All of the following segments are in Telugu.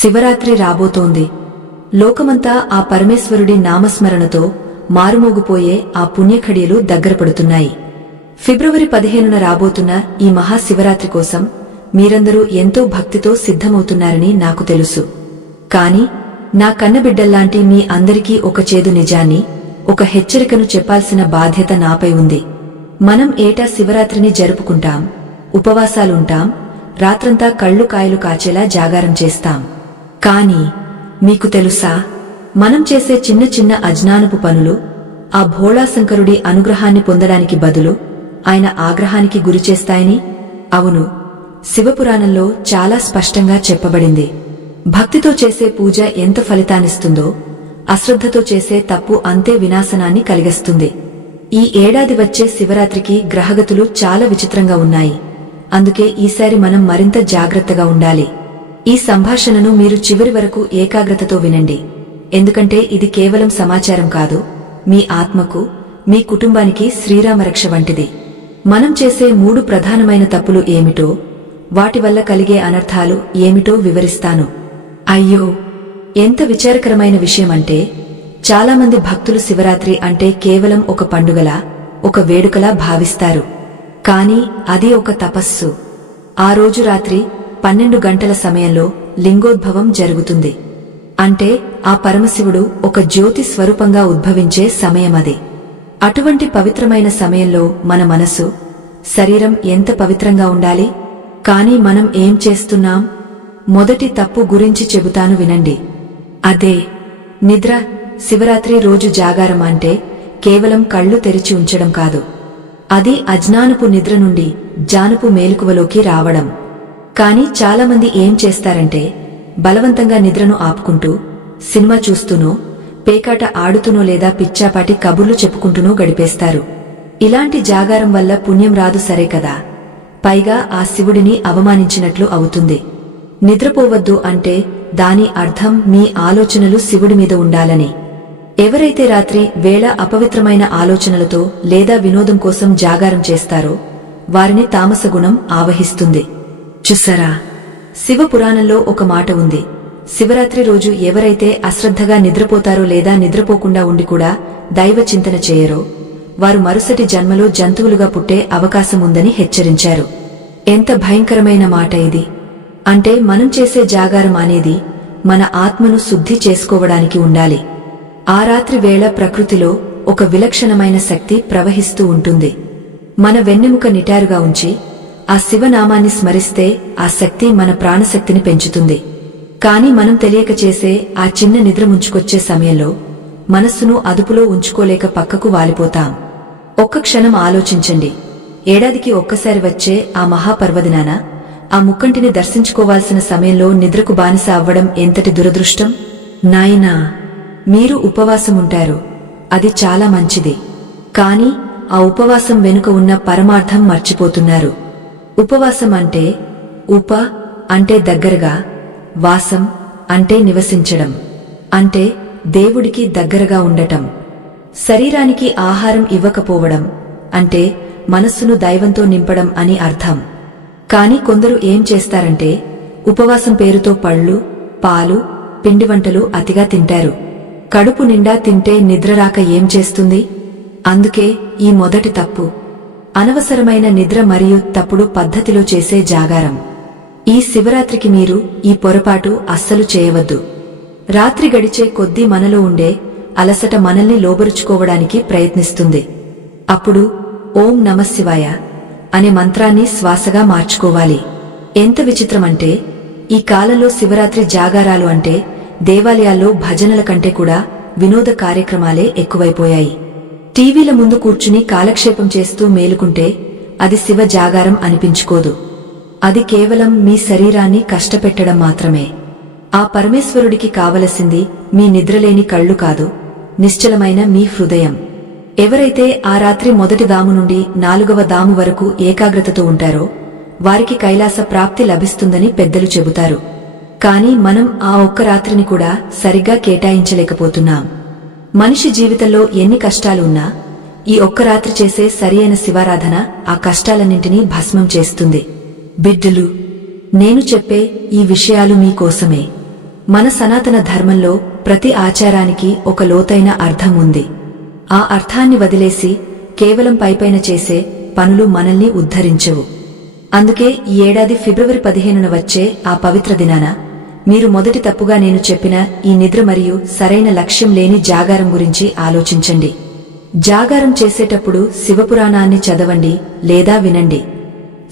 శివరాత్రి రాబోతోంది. లోకమంతా ఆ పరమేశ్వరుడి నామస్మరణతో మారుమోగిపోయే ఆ పుణ్యఖడియలు దగ్గరపడుతున్నాయి. ఫిబ్రవరి 15న రాబోతున్న ఈ మహాశివరాత్రి కోసం మీరందరూ ఎంతో భక్తితో సిద్ధమవుతున్నారని నాకు తెలుసు. కాని నా కన్నబిడ్డల్లాంటి మీ అందరికీ ఒక చేదు నిజాన్ని, ఒక హెచ్చరికను చెప్పాల్సిన బాధ్యత నాపై ఉంది. మనం ఏటా శివరాత్రిని జరుపుకుంటాం, ఉపవాసాలుంటాం, రాత్రంతా కళ్ళు కాయలు కాచేలా జాగారం చేస్తాం. కాని మీకు తెలుసా, మనం చేసే చిన్న చిన్న అజ్ఞానపు పనులు ఆ భోళాశంకరుడి అనుగ్రహాన్ని పొందడానికి బదులు ఆయన ఆగ్రహానికి గురిచేస్తాయని? అవును, శివపురాణంలో చాలా స్పష్టంగా చెప్పబడింది. భక్తితో చేసే పూజ ఎంత ఫలితాన్నిస్తుందో, అశ్రద్ధతో చేసే తప్పు అంతే వినాశనాన్ని కలిగిస్తుంది. ఈ ఏడాది వచ్చే శివరాత్రికి గ్రహగతులు చాలా విచిత్రంగా ఉన్నాయి. అందుకే ఈసారి మనం మరింత జాగ్రత్తగా ఉండాలి. ఈ సంభాషణను మీరు చివరి వరకు ఏకాగ్రతతో వినండి. ఎందుకంటే ఇది కేవలం సమాచారం కాదు, మీ ఆత్మకు, మీ కుటుంబానికి శ్రీరామరక్ష వంటిది. మనం చేసే 3 ప్రధానమైన తప్పులు ఏమిటో, వాటి వల్ల కలిగే అనర్థాలు ఏమిటో వివరిస్తాను. అయ్యో, ఎంత విచారకరమైన విషయమంటే, చాలామంది భక్తులు శివరాత్రి అంటే కేవలం ఒక పండుగలా, ఒక వేడుకలా భావిస్తారు. కాని అది ఒక తపస్సు. ఆ రోజు రాత్రి 12 గంటల సమయంలో లింగోద్భవం జరుగుతుంది. అంటే ఆ పరమశివుడు ఒక జ్యోతి స్వరూపంగా ఉద్భవించే సమయమది. అటువంటి పవిత్రమైన సమయంలో మన మనసు, శరీరం ఎంత పవిత్రంగా ఉండాలి? కాని మనం ఏం చేస్తున్నాం? మొదటి తప్పు గురించి చెబుతాను వినండి. అదే నిద్ర. శివరాత్రి రోజు జాగారం అంటే కేవలం కళ్ళు తెరిచి ఉంచడం కాదు. అది అజ్ఞానపు నిద్ర నుండి జానపు మేలుకువలోకి రావడం. కాని చాలామంది ఏం చేస్తారంటే, బలవంతంగా నిద్రను ఆపుకుంటూ, సినిమా చూస్తూనో, పేకాట ఆడుతూనో లేదా పిచ్చాపాటి కబుర్లు చెప్పుకుంటూనో గడిపేస్తారు. ఇలాంటి జాగారం వల్ల పుణ్యం రాదు, సరే కదా, పైగా ఆ శివుడిని అవమానించినట్లు అవుతుంది. నిద్రపోవద్దు అంటే దాని అర్థం మీ ఆలోచనలు శివుడి మీద ఉండాలని. ఎవరైతే రాత్రి వేళ అపవిత్రమైన ఆలోచనలతో లేదా వినోదం కోసం జాగారం చేస్తారో వారిని తామసగుణం ఆవహిస్తుంది. చూసారా, శివపురాణంలో ఒక మాట ఉంది. శివరాత్రి రోజు ఎవరైతే అశ్రద్ధగా నిద్రపోతారో లేదా నిద్రపోకుండా ఉండి కూడా దైవ చింతన చేయరో వారు మరుసటి జన్మలో జంతువులుగా పుట్టే అవకాశముందని హెచ్చరించారు. ఎంత భయంకరమైన మాట ఇది! అంటే మనం చేసే జాగారం అనేది మన ఆత్మను శుద్ధి చేసుకోవడానికి ఉండాలి. ఆ రాత్రి వేళ ప్రకృతిలో ఒక విలక్షణమైన శక్తి ప్రవహిస్తూ ఉంటుంది. మన వెన్నెముక నిటారుగా ఉంచి ఆ శివనామాన్ని స్మరిస్తే ఆ శక్తి మన ప్రాణశక్తిని పెంచుతుంది. కాని మనం తెలియక చేసే ఆ చిన్న నిద్ర ముంచుకొచ్చే సమయంలో మనస్సును అదుపులో ఉంచుకోలేక పక్కకు వాలిపోతాం. ఒక్క క్షణం ఆలోచించండి. ఏడాదికి ఒక్కసారి వచ్చే ఆ మహాపర్వదినాన ఆ ముక్కంటిని దర్శించుకోవాల్సిన సమయంలో నిద్రకు బానిస అవ్వడం ఎంతటి దురదృష్టం! నాయనా, మీరు ఉపవాసముంటారు, అది చాలా మంచిది. కాని ఆ ఉపవాసం వెనుక ఉన్న పరమార్థం మర్చిపోతున్నారు. ఉపవాసం అంటే ఉప అంటే దగ్గరగా, వాసం అంటే నివసించడం, అంటే దేవుడికి దగ్గరగా ఉండటం. శరీరానికి ఆహారం ఇవ్వకపోవడం అంటే మనస్సును దైవంతో నింపడం అని అర్థం. కాని కొందరు ఏం చేస్తారంటే ఉపవాసం పేరుతో పళ్ళు, పాలు, పిండి వంటలు అతిగా తింటారు. కడుపు నిండా తింటే నిద్రరాక ఏం చేస్తుంది? అందుకే ఈ మొదటి తప్పు, అనవసరమైన నిద్ర మరియు తప్పుడు పద్ధతిలో చేసే జాగారం. ఈ శివరాత్రికి మీరు ఈ పొరపాటు అస్సలు చేయవద్దు. రాత్రి గడిచే కొద్దీ మనలో ఉండే అలసట మనల్ని లోబరుచుకోవడానికి ప్రయత్నిస్తుంది. అప్పుడు ఓం నమఃశివాయ అనే మంత్రాన్ని శ్వాసగా మార్చుకోవాలి. ఎంత విచిత్రమంటే, ఈ కాలంలో శివరాత్రి జాగారాలు అంటే దేవాలయాల్లో భజనల కంటే కూడా వినోద కార్యక్రమాలే ఎక్కువైపోయాయి. టీవీల ముందు కూర్చుని కాలక్షేపం చేస్తూ మేలుకుంటే అది శివ జాగారం అనిపించుకోదు. అది కేవలం మీ శరీరాన్ని కష్టపెట్టడం మాత్రమే. ఆ పరమేశ్వరుడికి కావలసింది మీ నిద్రలేని కళ్ళు కాదు, నిశ్చలమైన మీ హృదయం. ఎవరైతే ఆ రాత్రి మొదటి దాము నుండి 4వ దాము వరకు ఏకాగ్రతతో ఉంటారో వారికి కైలాస ప్రాప్తి లభిస్తుందని పెద్దలు చెబుతారు. కాని మనం ఆ ఒక్క రాత్రిని కూడా సరిగ్గా కేటాయించలేకపోతున్నాం. మనిషి జీవితంలో ఎన్ని కష్టాలు ఉన్నా ఈ ఒక్క రాత్రి చేసే సరియైన శివారాధన ఆ కష్టాలన్నింటినీ భస్మం చేస్తుంది. బిడ్డలు, నేను చెప్పే ఈ విషయాలు మీకోసమే. మన సనాతన ధర్మంలో ప్రతి ఆచారానికి ఒక లోతైన అర్థం ఉంది. ఆ అర్థాన్ని వదిలేసి కేవలం పైపైన చేసే పనులు మనల్ని ఉద్ధరించవు. అందుకే ఈ ఏడాది ఫిబ్రవరి 15న వచ్చే ఆ పవిత్ర దినాన మీరు మొదటి తప్పుగా నేను చెప్పిన ఈ నిద్ర మరియు సరైన లక్ష్యం లేని జాగారం గురించి ఆలోచించండి. జాగారం చేసేటప్పుడు శివపురాణాన్ని చదవండి లేదా వినండి.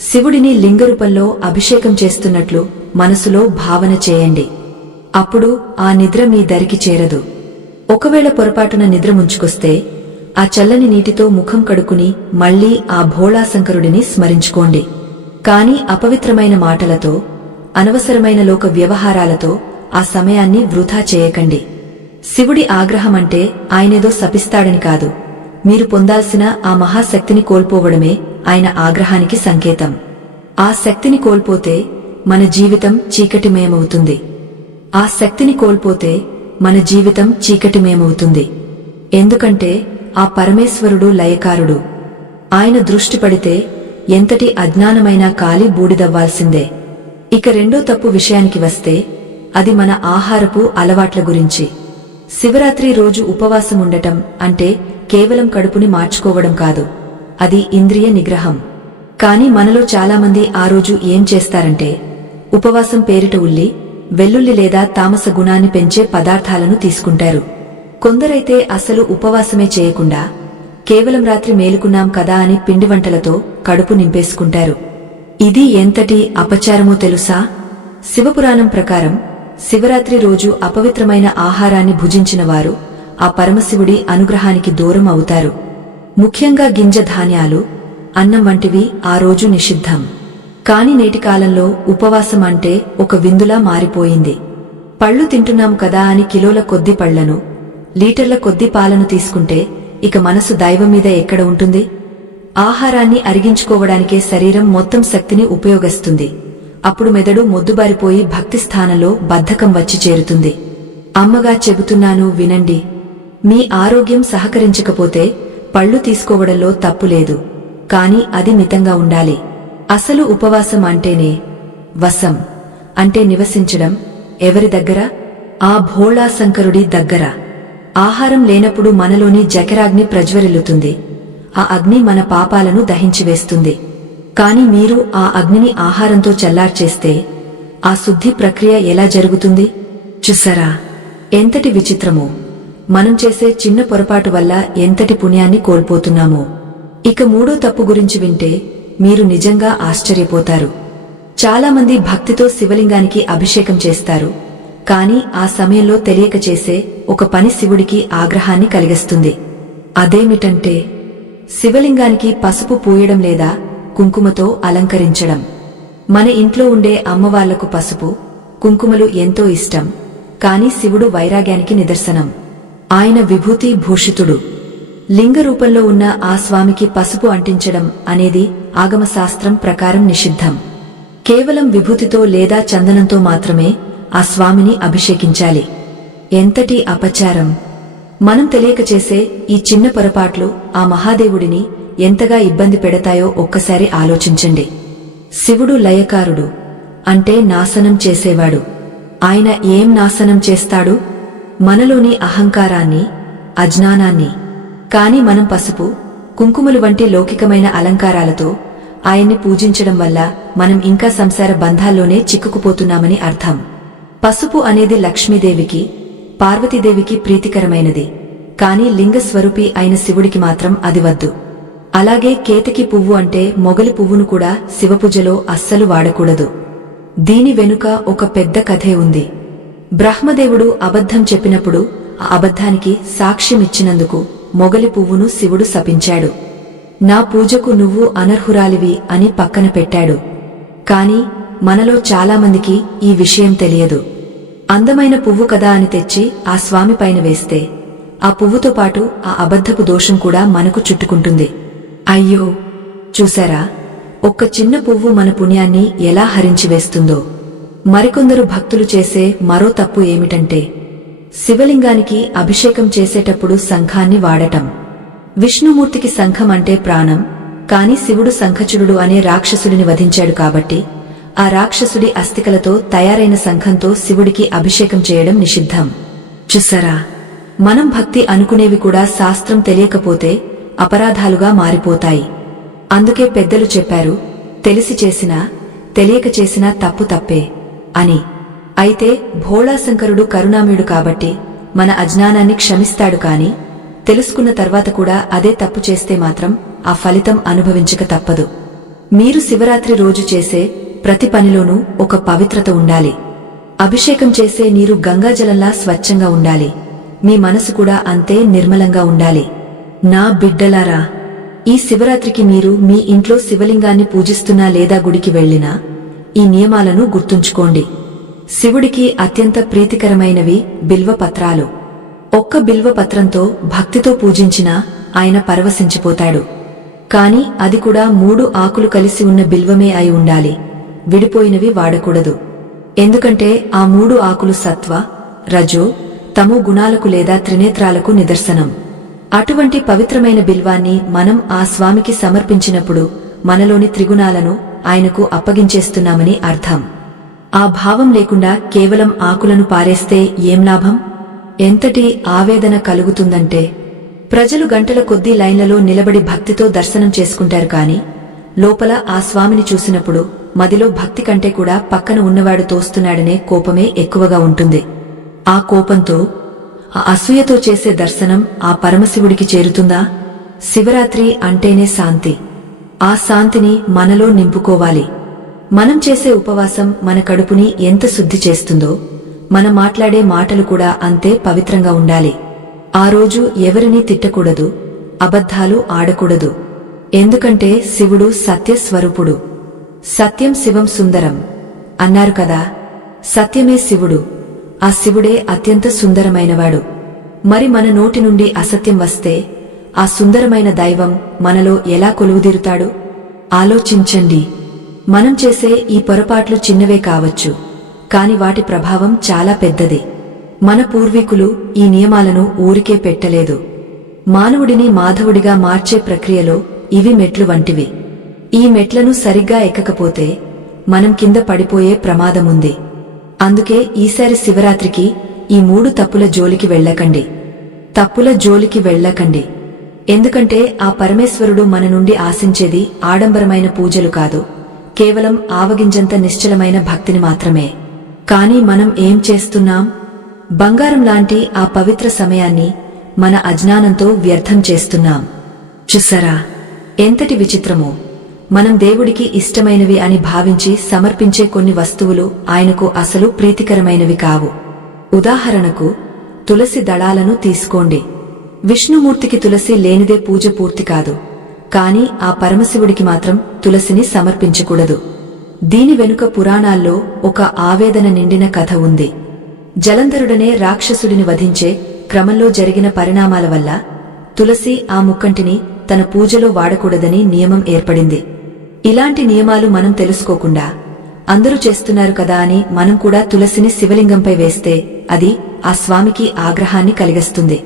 శివుడిని లింగరూపంలో అభిషేకం చేస్తున్నట్లు మనసులో భావన చేయండి. అప్పుడు ఆ నిద్ర మీ దరికి చేరదు. ఒకవేళ పొరపాటున నిద్ర ముంచుకొస్తే ఆ చల్లని నీటితో ముఖం కడుక్కుని మళ్లీ ఆ భోళాశంకరుడిని స్మరించుకోండి. కాని అపవిత్రమైన మాటలతో, అనవసరమైన లోక వ్యవహారాలతో ఆ సమయాన్ని వృథా చేయకండి. శివుడి ఆగ్రహమంటే ఆయనేదో శపిస్తాడని కాదు, మీరు పొందాల్సిన ఆ మహాశక్తిని కోల్పోవడమే ఆయన ఆగ్రహానికి సంకేతం. ఆ శక్తిని కోల్పోతే మన జీవితం చీకటిమయమవుతుంది. ఆ శక్తిని కోల్పోతే మన జీవితం చీకటిమయమవుతుంది. ఎందుకంటే ఆ పరమేశ్వరుడు లయకారుడు. ఆయన దృష్టి పడితే ఎంతటి అజ్ఞానమైనా కాలి బూడిదవ్వాల్సిందే. ఇక రెండో తప్పు విషయానికి వస్తే అది మన ఆహారపు అలవాట్ల గురించి. శివరాత్రి రోజు ఉపవాసం ఉండటం అంటే కేవలం కడుపుని మార్చుకోవడం కాదు, అది ఇంద్రియ నిగ్రహం. కాని మనలో చాలామంది ఆ రోజు ఏం చేస్తారంటే ఉపవాసం పేరిట ఉల్లి, వెల్లుల్లి లేదా తామస గుణాన్ని పెంచే పదార్థాలను తీసుకుంటారు. కొందరైతే అసలు ఉపవాసమే చేయకుండా కేవలం రాత్రి మేలుకున్నాం కదా అని పిండి వంటలతో కడుపు నింపేసుకుంటారు. ఇది ఎంతటి అపచారమో తెలుసా? శివపురాణం ప్రకారం శివరాత్రి రోజు అపవిత్రమైన ఆహారాన్ని భుజించిన వారు ఆ పరమశివుడి అనుగ్రహానికి దూరం అవుతారు. ముఖ్యంగా గింజ ధాన్యాలు, అన్నం వంటివి ఆ రోజు నిషిద్ధం. కాని నేటి కాలంలో ఉపవాసం అంటే ఒక విందులా మారిపోయింది. పళ్ళు తింటున్నాం కదా అని కిలోల కొద్ది పళ్లను, లీటర్ల కొద్ది పాలను తీసుకుంటే ఇక మనసు దైవం మీద ఎక్కడ ఉంటుంది? ఆహారాన్ని అరిగించుకోవడానికే శరీరం మొత్తం శక్తిని ఉపయోగిస్తుంది. అప్పుడు మెదడు మొద్దుబారిపోయి భక్తి స్థానంలో బద్ధకం వచ్చి చేరుతుంది. అమ్మగా చెబుతున్నాను వినండి. మీ ఆరోగ్యం సహకరించకపోతే పళ్ళు తీసుకోవడంలో తప్పులేదు, కాని అది మితంగా ఉండాలి. అసలు ఉపవాసం అంటేనే వసం, అంటే నివసించడం. ఎవరి దగ్గర? ఆ భోళాశంకరుడి దగ్గర. ఆహారం లేనప్పుడు మనలోని జఠరాగ్ని ప్రజ్వరిల్లుతుంది. ఆ అగ్ని మన పాపాలను దహించివేస్తుంది. కాని మీరు ఆ అగ్నిని ఆహారంతో చల్లార్చేస్తే ఆ శుద్ధి ప్రక్రియ ఎలా జరుగుతుంది? చూసారా ఎంతటి విచిత్రమో! మనం చేసే చిన్న పొరపాటు వల్ల ఎంతటి పుణ్యాన్ని కోల్పోతున్నామో. ఇక మూడో తప్పు గురించి వింటే మీరు నిజంగా ఆశ్చర్యపోతారు. చాలామంది భక్తితో శివలింగానికి అభిషేకం చేస్తారు, కాని ఆ సమయంలో తెలియక చేసే ఒక పని శివుడికి ఆగ్రహాన్ని కలిగిస్తుంది. అదేమిటంటే శివలింగానికి పసుపు పూయడం లేదా కుంకుమతో అలంకరించడం. మన ఇంట్లో ఉండే అమ్మవార్లకు పసుపు, కుంకుమలు ఎంతో ఇష్టం, కాని శివుడు వైరాగ్యానికి నిదర్శనం. ఆయన విభూతి భూషితుడు. లింగ రూపంలో ఉన్న ఆ స్వామికి పసుపు అంటించడం అనేది ఆగమశాస్త్రం ప్రకారం నిషిద్ధం. కేవలం విభూతితో లేదా చందనంతో మాత్రమే ఆ స్వామిని అభిషేకించాలి. ఎంతటి అపచారం! మనం తెలియక చేసే ఈ చిన్న పొరపాట్లు ఆ మహాదేవుడిని ఎంతగా ఇబ్బంది పెడతాయో ఒక్కసారి ఆలోచించండి. శివుడు లయకారుడు, అంటే నాశనం చేసేవాడు. ఆయన ఏం నాశనం చేస్తాడు? మనలోని అహంకారాన్ని, అజ్ఞానాన్ని. కాని మనం పసుపు, కుంకుమలు వంటి లౌకికమైన అలంకారాలతో ఆయన్ని పూజించడం వల్ల మనం ఇంకా సంసార బంధాల్లోనే చిక్కుకుపోతున్నామని అర్థం. పసుపు అనేది లక్ష్మీదేవికి, పార్వతీదేవికి ప్రీతికరమైనది, కాని లింగస్వరూపి అయిన శివుడికి మాత్రం అది వద్దు. అలాగే కేతకి పువ్వు అంటే మొగలి పువ్వును కూడా శివపూజలో అస్సలు వాడకూడదు. దీని వెనుక ఒక పెద్ద కథే ఉంది. బ్రహ్మదేవుడు అబద్ధం చెప్పినప్పుడు ఆ అబద్ధానికి సాక్ష్యమిచ్చినందుకు మొగలి పువ్వును శివుడు శపించాడు. నా పూజకు నువ్వు అనర్హురాలివి అని పక్కన పెట్టాడు. కాని మనలో చాలామందికి ఈ విషయం తెలియదు. అందమైన పువ్వు కదా అని తెచ్చి ఆ స్వామి పైన వేస్తే ఆ పువ్వుతో పాటు ఆ అబద్ధపు దోషం కూడా మనకు చుట్టుకుంటుంది. అయ్యో, చూశారా ఒక్క చిన్న పువ్వు మన పుణ్యాన్ని ఎలా హరించివేస్తుందో. మరికొందరు భక్తులు చేసే మరో తప్పు ఏమిటంటే శివలింగానికి అభిషేకం చేసేటప్పుడు శంఖాన్ని వాడటం. విష్ణుమూర్తికి శంఖం అంటే ప్రాణం, కాని శివుడు శంఖచుడు అనే రాక్షసుడిని వధించాడు కాబట్టి ఆ రాక్షసుడి అస్థికలతో తయారైన శంఖంతో శివుడికి అభిషేకం చేయడం నిషిద్ధం. చూసారా, మనం భక్తి అనుకునేవి కూడా శాస్త్రం తెలియకపోతే అపరాధాలుగా మారిపోతాయి. అందుకే పెద్దలు చెప్పారు, తెలిసి చేసినా తెలియక చేసినా తప్పు తప్పే అని. అయితే భోళాశంకరుడు కరుణామయుడు కాబట్టి మన అజ్ఞానాన్ని క్షమిస్తాడు. కాని తెలుసుకున్న తర్వాత కూడా అదే తప్పు చేస్తే మాత్రం ఆ ఫలితం అనుభవించక తప్పదు. మీరు శివరాత్రి రోజు చేసే ప్రతి పనిలోనూ ఒక పవిత్రత ఉండాలి. అభిషేకం చేసే నీరు గంగాజలంలా స్వచ్ఛంగా ఉండాలి. మీ మనసు కూడా అంతే నిర్మలంగా ఉండాలి. నా బిడ్డలారా, ఈ శివరాత్రికి మీరు మీ ఇంట్లో శివలింగాన్ని పూజిస్తున్నా లేదా గుడికి వెళ్లినా ఈ నియమాలను గుర్తుంచుకోండి. శివుడికి అత్యంత ప్రీతికరమైనవి బిల్వపత్రాలు. ఒక్క బిల్వపత్రంతో భక్తితో పూజించినా ఆయన పరవశించిపోతాడు. కాని అది కూడా 3 ఆకులు కలిసి ఉన్న బిల్వమే అయి ఉండాలి. విడిపోయినవి వాడకూడదు. ఎందుకంటే ఆ 3 ఆకులు సత్వ, రజో, తమో గుణాలకు లేదా త్రినేత్రాలకు నిదర్శనం. అటువంటి పవిత్రమైన బిల్వాన్ని మనం ఆ స్వామికి సమర్పించినప్పుడు మనలోని త్రిగుణాలను ఆయనకు అప్పగించేస్తున్నామని అర్థం. ఆ భావం లేకుండా కేవలం ఆకులను పారేస్తే ఏం లాభం? ఎంతటి ఆవేదన కలుగుతుందంటే, ప్రజలు గంటల కొద్దీ లైన్లలో నిలబడి భక్తితో దర్శనం చేసుకుంటారు. కాని లోపల ఆ స్వామిని చూసినప్పుడు మదిలో భక్తి కంటే కూడా పక్కన ఉన్నవాడు తోస్తున్నాడనే కోపమే ఎక్కువగా ఉంటుంది. ఆ కోపంతో, ఆ అసూయతో చేసే దర్శనం ఆ పరమశివుడికి చేరుతుందా? శివరాత్రి అంటేనే శాంతి. ఆ శాంతిని మనలో నింపుకోవాలి. మనం చేసే ఉపవాసం మన కడుపుని ఎంత శుద్ధి చేస్తుందో మనం మాట్లాడే మాటలు కూడా అంతే పవిత్రంగా ఉండాలి. ఆ రోజు ఎవరినీ తిట్టకూడదు, అబద్ధాలు ఆడకూడదు. ఎందుకంటే శివుడు సత్యస్వరూపుడు. సత్యం శివం సుందరం అన్నారు కదా. సత్యమే శివుడు. ఆ శివుడే అత్యంత సుందరమైనవాడు. మరి మన నోటి నుండి అసత్యం వస్తే ఆ సుందరమైన దైవం మనలో ఎలా కొలువుదీరుతాడు? ఆలోచించండి. మనం చేసే ఈ పొరపాట్లు చిన్నవే కావచ్చు, కాని వాటి ప్రభావం చాలా పెద్దది. మన పూర్వీకులు ఈ నియమాలను ఊరికే పెట్టలేదు. మానవుడిని మాధవుడిగా మార్చే ప్రక్రియలో ఇవి మెట్లు వంటివి. ఈ మెట్లను సరిగ్గా ఎక్కకపోతే మనం కింద పడిపోయే ప్రమాదముంది. అందుకే ఈసారి శివరాత్రికి ఈ 3 తప్పుల జోలికి వెళ్ళకండి. తప్పుల జోలికి వెళ్ళకండి. ఎందుకంటే ఆ పరమేశ్వరుడు మన నుండి ఆశించేది ఆడంబరమైన పూజలు కాదు, కేవలం ఆవగింజంత నిశ్చలమైన భక్తిని మాత్రమే. కాని మనం ఏం చేస్తున్నాం? బంగారం లాంటి ఆ పవిత్ర సమయాన్ని మన అజ్ఞానంతో వ్యర్థం చేస్తున్నాం. చూసారా, ఎంతటి విచిత్రమో! మనం దేవుడికి ఇష్టమైనవి అని భావించి సమర్పించే కొన్ని వస్తువులు ఆయనకు అసలు ప్రీతికరమైనవి కావు. ఉదాహరణకు, తులసి దళాలను తీసుకోండి. విష్ణుమూర్తికి తులసి లేనిదే పూజ పూర్తి కాదు. కాని ఆ పరమశివుడికి మాత్రం తులసిని సమర్పించకూడదు. దీని వెనుక పురాణాల్లో ఒక ఆవేదన నిండిన కథ ఉంది. జలంధరుడనే రాక్షసుడిని వధించే క్రమంలో జరిగిన పరిణామాల వల్ల తులసి ఆ ముక్కంటిని తన పూజలో వాడకూడదని నియమం ఏర్పడింది. ఇలాంటి నియమాలు మనం తెలుసుకోకుండా అందరూ చేస్తున్నారు కదా అని మనం కూడా తులసిని శివలింగంపై వేస్తే అది ఆ స్వామికి ఆగ్రహాన్ని కలిగిస్తుంది.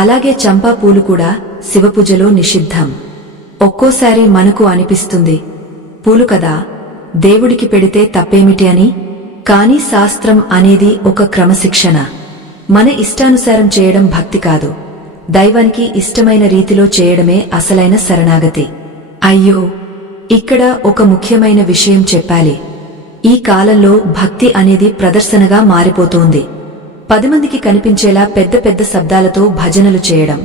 అలాగే చంపా పూలు కూడా శివపూజలో నిషిద్ధం. ఒక్కోసారి మనకు అనిపిస్తుంది, పూలు కదా, దేవుడికి పెడితే తప్పేమిటి అని. కాని శాస్త్రం అనేది ఒక క్రమశిక్షణ. మన ఇష్టానుసారం చేయడం భక్తి కాదు, దైవానికి ఇష్టమైన రీతిలో చేయడమే అసలైన శరణాగతి. అయ్యో, ఇక్కడ ఒక ముఖ్యమైన విషయం చెప్పాలి. ఈ కాలంలో భక్తి అనేది ప్రదర్శనగా మారిపోతోంది. 10 మందికి కనిపించేలా పెద్ద పెద్ద శబ్దాలతో భజనలు చేయడం,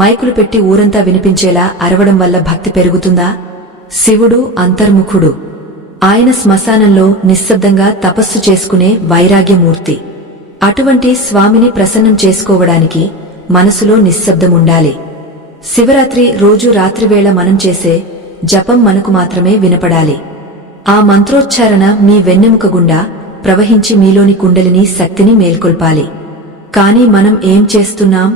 మైకులు పెట్టి ఊరంతా వినిపించేలా అరవడం వల్ల భక్తి పెరుగుతుందా? శివుడు అంతర్ముఖుడు. ఆయన శ్మశానంలో నిశ్శబ్దంగా తపస్సు చేసుకునే వైరాగ్యమూర్తి. అటువంటి స్వామిని ప్రసన్నం చేసుకోవడానికి మనసులో నిశ్శబ్దముండాలి. శివరాత్రి రోజు రాత్రివేళ మనం చేసే జపం మనకు మాత్రమే వినపడాలి. ఆ మంత్రోచ్చారణ మీ వెన్నెముక గుండా ప్రవహించి మీలోని కుండలిని శక్తిని మేల్కొల్పాలి. కాని మనం ఏం చేస్తున్నాం?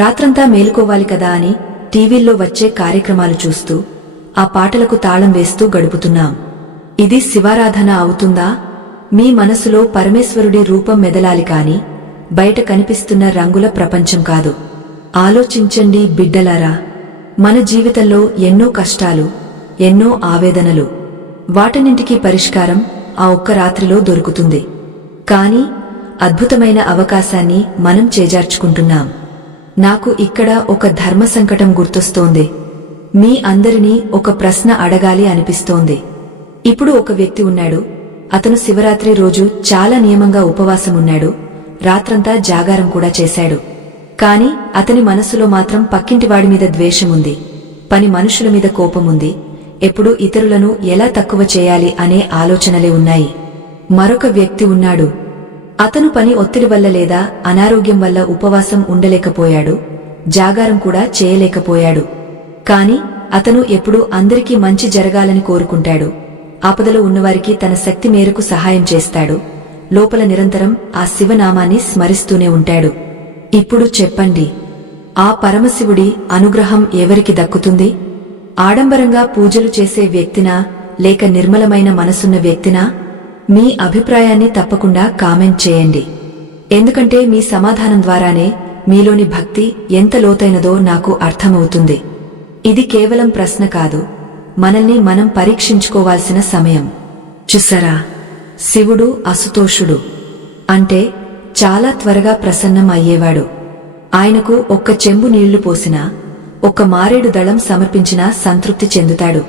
రాత్రంతా మేలుకోవాలి కదా అని టీవీల్లో వచ్చే కార్యక్రమాలు చూస్తూ ఆ పాటలకు తాళం వేస్తూ గడుపుతున్నాం. ఇది శివారాధన అవుతుందా? మీ మనసులో పరమేశ్వరుడి రూపం మెదలాలి కాని బయట కనిపిస్తున్న రంగుల ప్రపంచం కాదు. ఆలోచించండి బిడ్డలారా. మన జీవితంలో ఎన్నో కష్టాలు, ఎన్నో ఆవేదనలు, వాటన్నింటికీ పరిష్కారం ఆ ఒక్క రాత్రిలో దొరుకుతుంది. కాని అద్భుతమైన అవకాశాన్ని మనం చేజార్చుకుంటున్నాం. నాకు ఇక్కడ ఒక ధర్మ సంకటం గుర్తొస్తోంది. మీ అందరినీ ఒక ప్రశ్న అడగాలి అనిపిస్తోంది. ఇప్పుడు ఒక వ్యక్తి ఉన్నాడు. అతను శివరాత్రి రోజు చాలా నియమంగా ఉపవాసం ఉన్నాడు. రాత్రంతా జాగారం కూడా చేశాడు. కాని అతని మనసులో మాత్రం పక్కింటివాడి మీద ద్వేషముంది, పని మనుషుల మీద కోపముంది, ఎప్పుడూ ఇతరులను ఎలా తక్కువ చేయాలి అనే ఆలోచనలే ఉన్నాయి. మరొక వ్యక్తి ఉన్నాడు. అతను పని ఒత్తిడి వల్ల లేదా అనారోగ్యం వల్ల ఉపవాసం ఉండలేకపోయాడు, జాగారం కూడా చేయలేకపోయాడు. కాని అతను ఎప్పుడూ అందరికీ మంచి జరగాలని కోరుకుంటాడు. ఆపదలో ఉన్నవారికి తన శక్తి మేరకు సహాయం చేస్తాడు. లోపల నిరంతరం ఆ శివనామాన్ని స్మరిస్తూనే ఉంటాడు. ఇప్పుడు చెప్పండి, ఆ పరమశివుడి అనుగ్రహం ఎవరికి దక్కుతుంది? ఆడంబరంగా పూజలు చేసే వ్యక్తినా, లేక నిర్మలమైన మనసున్న వ్యక్తినా? మీ అభిప్రాయాన్ని తప్పకుండా కామెంట్ చేయండి. ఎందుకంటే మీ సమాధానం ద్వారానే మీలోని భక్తి ఎంత లోతైనదో నాకు అర్థమవుతుంది. ఇది కేవలం ప్రశ్న కాదు, మనల్ని మనం పరీక్షించుకోవాల్సిన సమయం. చూసారా, శివుడు అసుతోషుడు అంటే చాలా త్వరగా ప్రసన్నం అయ్యేవాడు. ఆయనకు ఒక్క చెంబు నీళ్లు పోసినా, ఒక్క మారేడు దళం సమర్పించినా సంతృప్తి చెందుతాడు.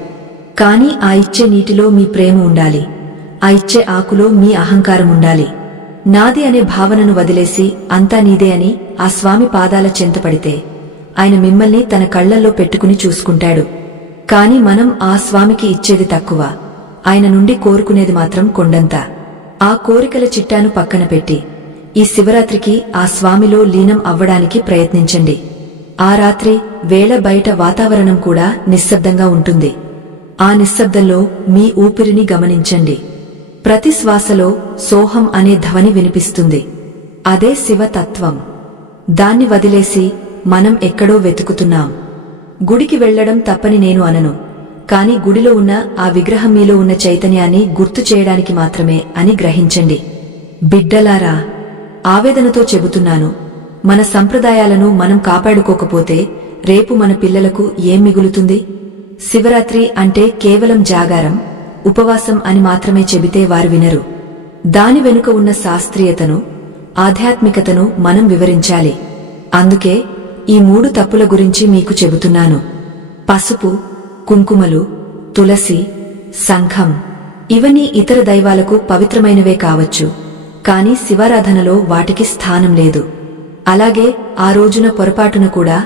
కాని ఆ ఇచ్చే నీటిలో మీ ప్రేమ ఉండాలి, ఆ ఇచ్చే ఆకులో మీ అహంకారం ఉండాలి. నాది అనే భావనను వదిలేసి అంతా నీదే అని ఆ స్వామి పాదాల చెంతపడితే ఆయన మిమ్మల్ని తన కళ్లల్లో పెట్టుకుని చూసుకుంటాడు. కాని మనం ఆ స్వామికి ఇచ్చేది తక్కువ, ఆయన నుండి కోరుకునేది మాత్రం కొండంత. ఆ కోరికల చిట్టాను పక్కన పెట్టి ఈ శివరాత్రికి ఆ స్వామిలో లీనం అవ్వడానికి ప్రయత్నించండి. ఆ రాత్రి వేళ బయట వాతావరణం కూడా నిశ్శబ్దంగా ఉంటుంది. ఆ నిశ్శబ్దంలో మీ ఊపిరిని గమనించండి. ప్రతి శ్వాసలో సోహం అనే ధ్వని వినిపిస్తుంది. అదే శివతత్వం. దాన్ని వదిలేసి మనం ఎక్కడో వెతుకుతున్నాం. గుడికి వెళ్లడం తప్పని నేను అనను, కాని గుడిలో ఉన్న ఆ విగ్రహం మీలో ఉన్న చైతన్యాన్ని గుర్తు చేయడానికి మాత్రమే అని గ్రహించండి. బిడ్డలారా, ఆవేదనతో చెబుతున్నాను, మన సంప్రదాయాలను మనం కాపాడుకోకపోతే రేపు మన పిల్లలకు ఏం మిగులుతుంది? శివరాత్రి అంటే కేవలం జాగారం, ఉపవాసం అని మాత్రమే చెబితే వారు వినరు. దాని వెనుక ఉన్న శాస్త్రీయతను, ఆధ్యాత్మికతను మనం వివరించాలి. అందుకే ఈ 3 తప్పుల గురించి మీకు చెబుతున్నాను. పసుపు, కుంకుమలు, తులసి, శంఖం ఇవన్నీ ఇతర దైవాలకు పవిత్రమైనవే కావచ్చు, కాని శివారాధనలో వాటికి స్థానం లేదు. అలాగే ఆ రోజున పొరపాటున కూడా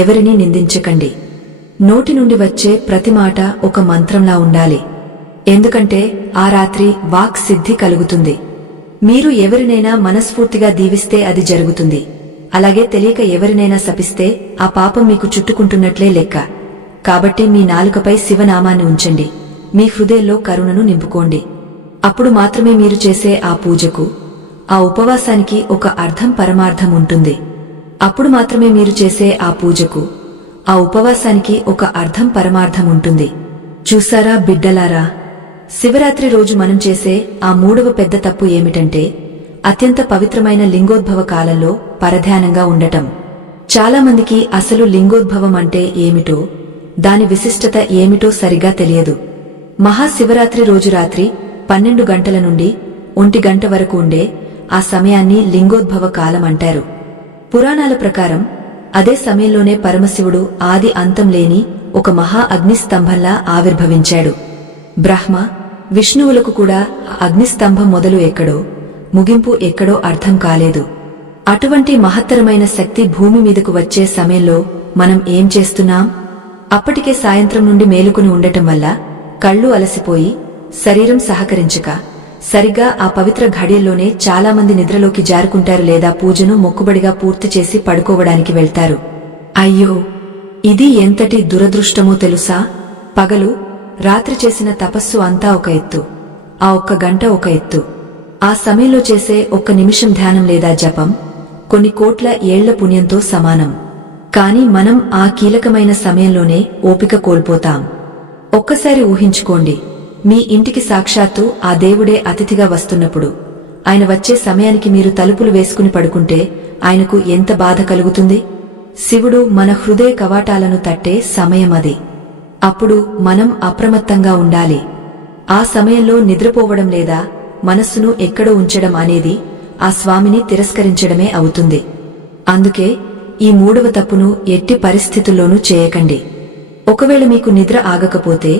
ఎవరినీ నిందించకండి. నోటి నుండి వచ్చే ప్రతి మాట ఒక మంత్రంలా ఉండాలి. ఎందుకంటే ఆ రాత్రి వాక్ సిద్ధి కలుగుతుంది. మీరు ఎవరినైనా మనస్ఫూర్తిగా దీవిస్తే అది జరుగుతుంది. అలాగే తెలియక ఎవరినైనా శపిస్తే ఆ పాపం మీకు చుట్టుకుంటున్నట్లే లెక్క. కాబట్టి మీ నాలుకపై శివనామాన్ని ఉంచండి, మీ హృదయంలో కరుణను నింపుకోండి. అప్పుడు మాత్రమే మీరు చేసే ఆ పూజకు, ఆ ఉపవాసానికి ఒక అర్థం పరమార్థం ఉంటుంది. అప్పుడు మాత్రమే మీరు చేసే ఆ పూజకు, ఆ ఉపవాసానికి ఒక అర్థం పరమార్థం ఉంటుంది. చూసారా బిడ్డలారా, శివరాత్రి రోజు మనం చేసే ఆ 3వ పెద్ద తప్పు ఏమిటంటే అత్యంత పవిత్రమైన లింగోద్భవ కాలంలో పరధ్యానంగా ఉండటం. చాలామందికి అసలు లింగోద్భవం అంటే ఏమిటో, దాని విశిష్టత ఏమిటో సరిగా తెలియదు. మహాశివరాత్రి రోజు రాత్రి 12 గంటల నుండి 1 గంట వరకు ఉండే ఆ సమయాన్ని లింగోద్భవ కాలం అంటారు. పురాణాల ప్రకారం అదే సమయంలోనే పరమశివుడు ఆది అంతం లేని ఒక మహా అగ్నిస్తంభంలా ఆవిర్భవించాడు. బ్రహ్మ, విష్ణువులకు కూడా అగ్నిస్తంభం మొదలు ఎక్కడో, ముగింపు ఎక్కడో అర్థం కాలేదు. అటువంటి మహత్తరమైన శక్తి భూమి మీదకు వచ్చే సమయంలో మనం ఏం చేస్తున్నాం? అప్పటికే సాయంత్రం నుండి మేలుకుని ఉండటం వల్ల కళ్ళు అలసిపోయి, శరీరం సహకరించక సరిగా ఆ పవిత్ర ఘడియల్లోనే చాలామంది నిద్రలోకి జారుకుంటారు లేదా పూజను మొక్కుబడిగా పూర్తి చేసి పడుకోవడానికి వెళ్తారు. అయ్యో, ఇది ఎంతటి దురదృష్టమో తెలుసా? పగలు రాత్రి చేసిన తపస్సు అంతా ఒక ఎత్తు, ఆ 1 గంట ఒక ఎత్తు. ఆ సమయంలో చేసే 1 నిమిషం ధ్యానం లేదా జపం కొన్ని కోట్ల ఏళ్ల పుణ్యంతో సమానం. కాని మనం ఆ కీలకమైన సమయంలోనే ఓపిక కోల్పోతాం. ఒక్కసారి ఊహించుకోండి, మీ ఇంటికి సాక్షాత్తు ఆ దేవుడే అతిథిగా వస్తున్నప్పుడు ఆయన వచ్చే సమయానికి మీరు తలుపులు వేసుకుని పడుకుంటే ఆయనకు ఎంత బాధ కలుగుతుంది? శివుడు మన హృదయ కవాటాలను తట్టే సమయమది. అప్పుడు మనం అప్రమత్తంగా ఉండాలి. ఆ సమయంలో నిద్రపోవడం లేదా మనస్సును ఎక్కడో ఉంచడం అనేది ఆ స్వామిని తిరస్కరించడమే అవుతుంది. అందుకే ఈ మూడవ తప్పును ఎట్టి పరిస్థితుల్లోనూ చేయకండి. ఒకవేళ మీకు నిద్ర ఆగకపోతే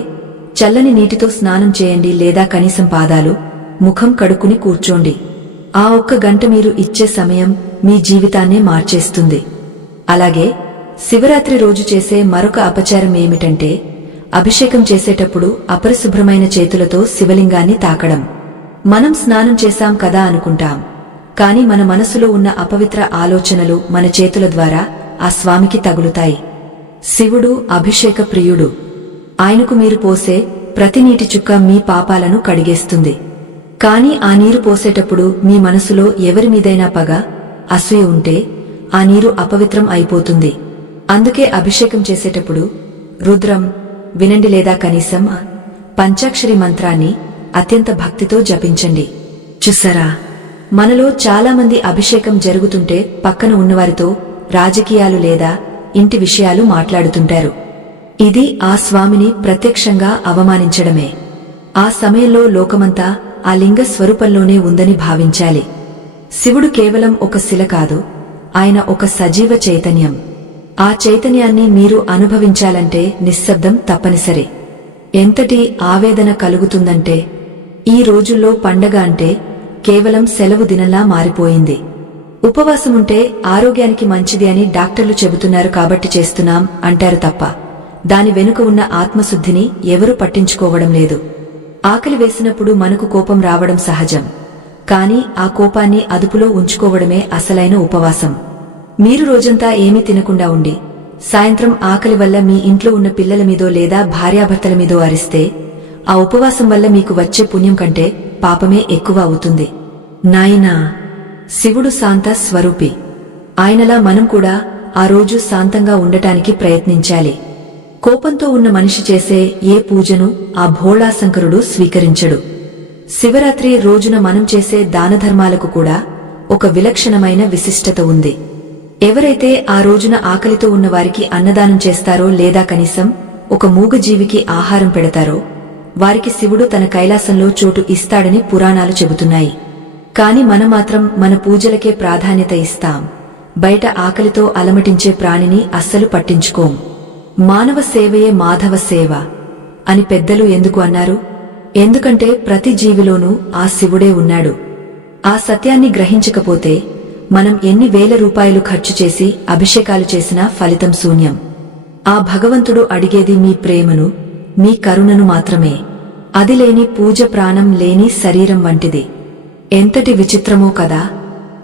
చల్లని నీటితో స్నానం చేయండి లేదా కనీసం పాదాలు, ముఖం కడుక్కుని కూర్చోండి. ఆ ఒక్క గంట మీరు ఇచ్చే సమయం మీ జీవితాన్నే మార్చేస్తుంది. అలాగే శివరాత్రి రోజు చేసే మరొక అపచారం ఏమిటంటే అభిషేకం చేసేటప్పుడు అపరిశుభ్రమైన చేతులతో శివలింగాన్ని తాకడం. మనం స్నానం చేశాం కదా అనుకుంటాం, కాని మన మనసులో ఉన్న అపవిత్ర ఆలోచనలు మన చేతుల ద్వారా ఆ స్వామికి తగులుతాయి. శివుడు అభిషేక ప్రియుడు. ఆయనకు మీరు పోసే ప్రతి నీటి చుక్క మీ పాపాలను కడిగేస్తుంది. కాని ఆ నీరు పోసేటప్పుడు మీ మనసులో ఎవరిమీదైనా పగ, అసూయ ఉంటే ఆ నీరు అపవిత్రం అయిపోతుంది. అందుకే అభిషేకం చేసేటప్పుడు రుద్రం వినండి లేదా కనీసం పంచాక్షరి మంత్రాన్ని అత్యంత భక్తితో జపించండి. చూసారా, మనలో చాలామంది అభిషేకం జరుగుతుంటే పక్కన ఉన్నవారితో రాజకీయాలు లేదా ఇంటి విషయాలు మాట్లాడుతుంటారు. ఇది ఆ స్వామిని ప్రత్యక్షంగా అవమానించడమే. ఆ సమయంలో లోకమంతా ఆ లింగ స్వరూపంలోనే ఉందని భావించాలి. శివుడు కేవలం ఒక శిల కాదు, ఆయన ఒక సజీవ చైతన్యం. ఆ చైతన్యాన్ని మీరు అనుభవించాలంటే నిశ్శబ్దం తప్పనిసరి. ఎంతటి ఆవేదన కలుగుతుందంటే ఈ రోజుల్లో పండగ అంటే కేవలం సెలవు దినంలా మారిపోయింది. ఉపవాసముంటే ఆరోగ్యానికి మంచిది అని డాక్టర్లు చెబుతున్నారు కాబట్టి చేస్తున్నాం అంటారు తప్ప దాని వెనుక ఉన్న ఆత్మశుద్ధిని ఎవరూ పట్టించుకోవడం లేదు. ఆకలి వేసినప్పుడు మనకు కోపం రావడం సహజం, కాని ఆ కోపాన్ని అదుపులో ఉంచుకోవడమే అసలైన ఉపవాసం. మీరు రోజంతా ఏమీ తినకుండా ఉండి సాయంత్రం ఆకలి వల్ల మీ ఇంట్లో ఉన్న పిల్లల మీదో లేదా భార్యాభర్తల మీదో అరిస్తే ఆ ఉపవాసం వల్ల మీకు వచ్చే పుణ్యం కంటే పాపమే ఎక్కువ అవుతుంది. నాయనా, శివుడు శాంత స్వరూపి. ఆయనలా మనం కూడా ఆ రోజు శాంతంగా ఉండటానికి ప్రయత్నించాలి. కోపంతో ఉన్న మనిషి చేసే ఏ పూజను ఆ భోళాశంకరుడు స్వీకరించడు. శివరాత్రి రోజున మనం చేసే దానధర్మాలకు కూడా ఒక విలక్షణమైన విశిష్టత ఉంది. ఎవరైతే ఆ రోజున ఆకలితో ఉన్న వారికి అన్నదానం చేస్తారో లేదా కనీసం ఒక మూగజీవికి ఆహారం పెడతారో వారికి శివుడు తన కైలాసంలో చోటు ఇస్తాడని పురాణాలు చెబుతున్నాయి. కాని మనం మాత్రం మన పూజలకే ప్రాధాన్యత ఇస్తాం, బయట ఆకలితో అలమటించే ప్రాణిని అస్సలు పట్టించుకోం. మానవ సేవయే మాధవ సేవ అని పెద్దలు ఎందుకు అన్నారు? ఎందుకంటే ప్రతి జీవిలోనూ ఆ శివుడే ఉన్నాడు. ఆ సత్యాన్ని గ్రహించకపోతే మనం ఎన్ని వేల రూపాయలు ఖర్చు చేసి అభిషేకాలు చేసినా ఫలితం శూన్యం. ఆ భగవంతుడు అడిగేది మీ ప్రేమను, మీ కరుణను మాత్రమే. అది లేని పూజ ప్రాణం లేని శరీరం వంటిది. ఎంతటి విచిత్రమో కదా.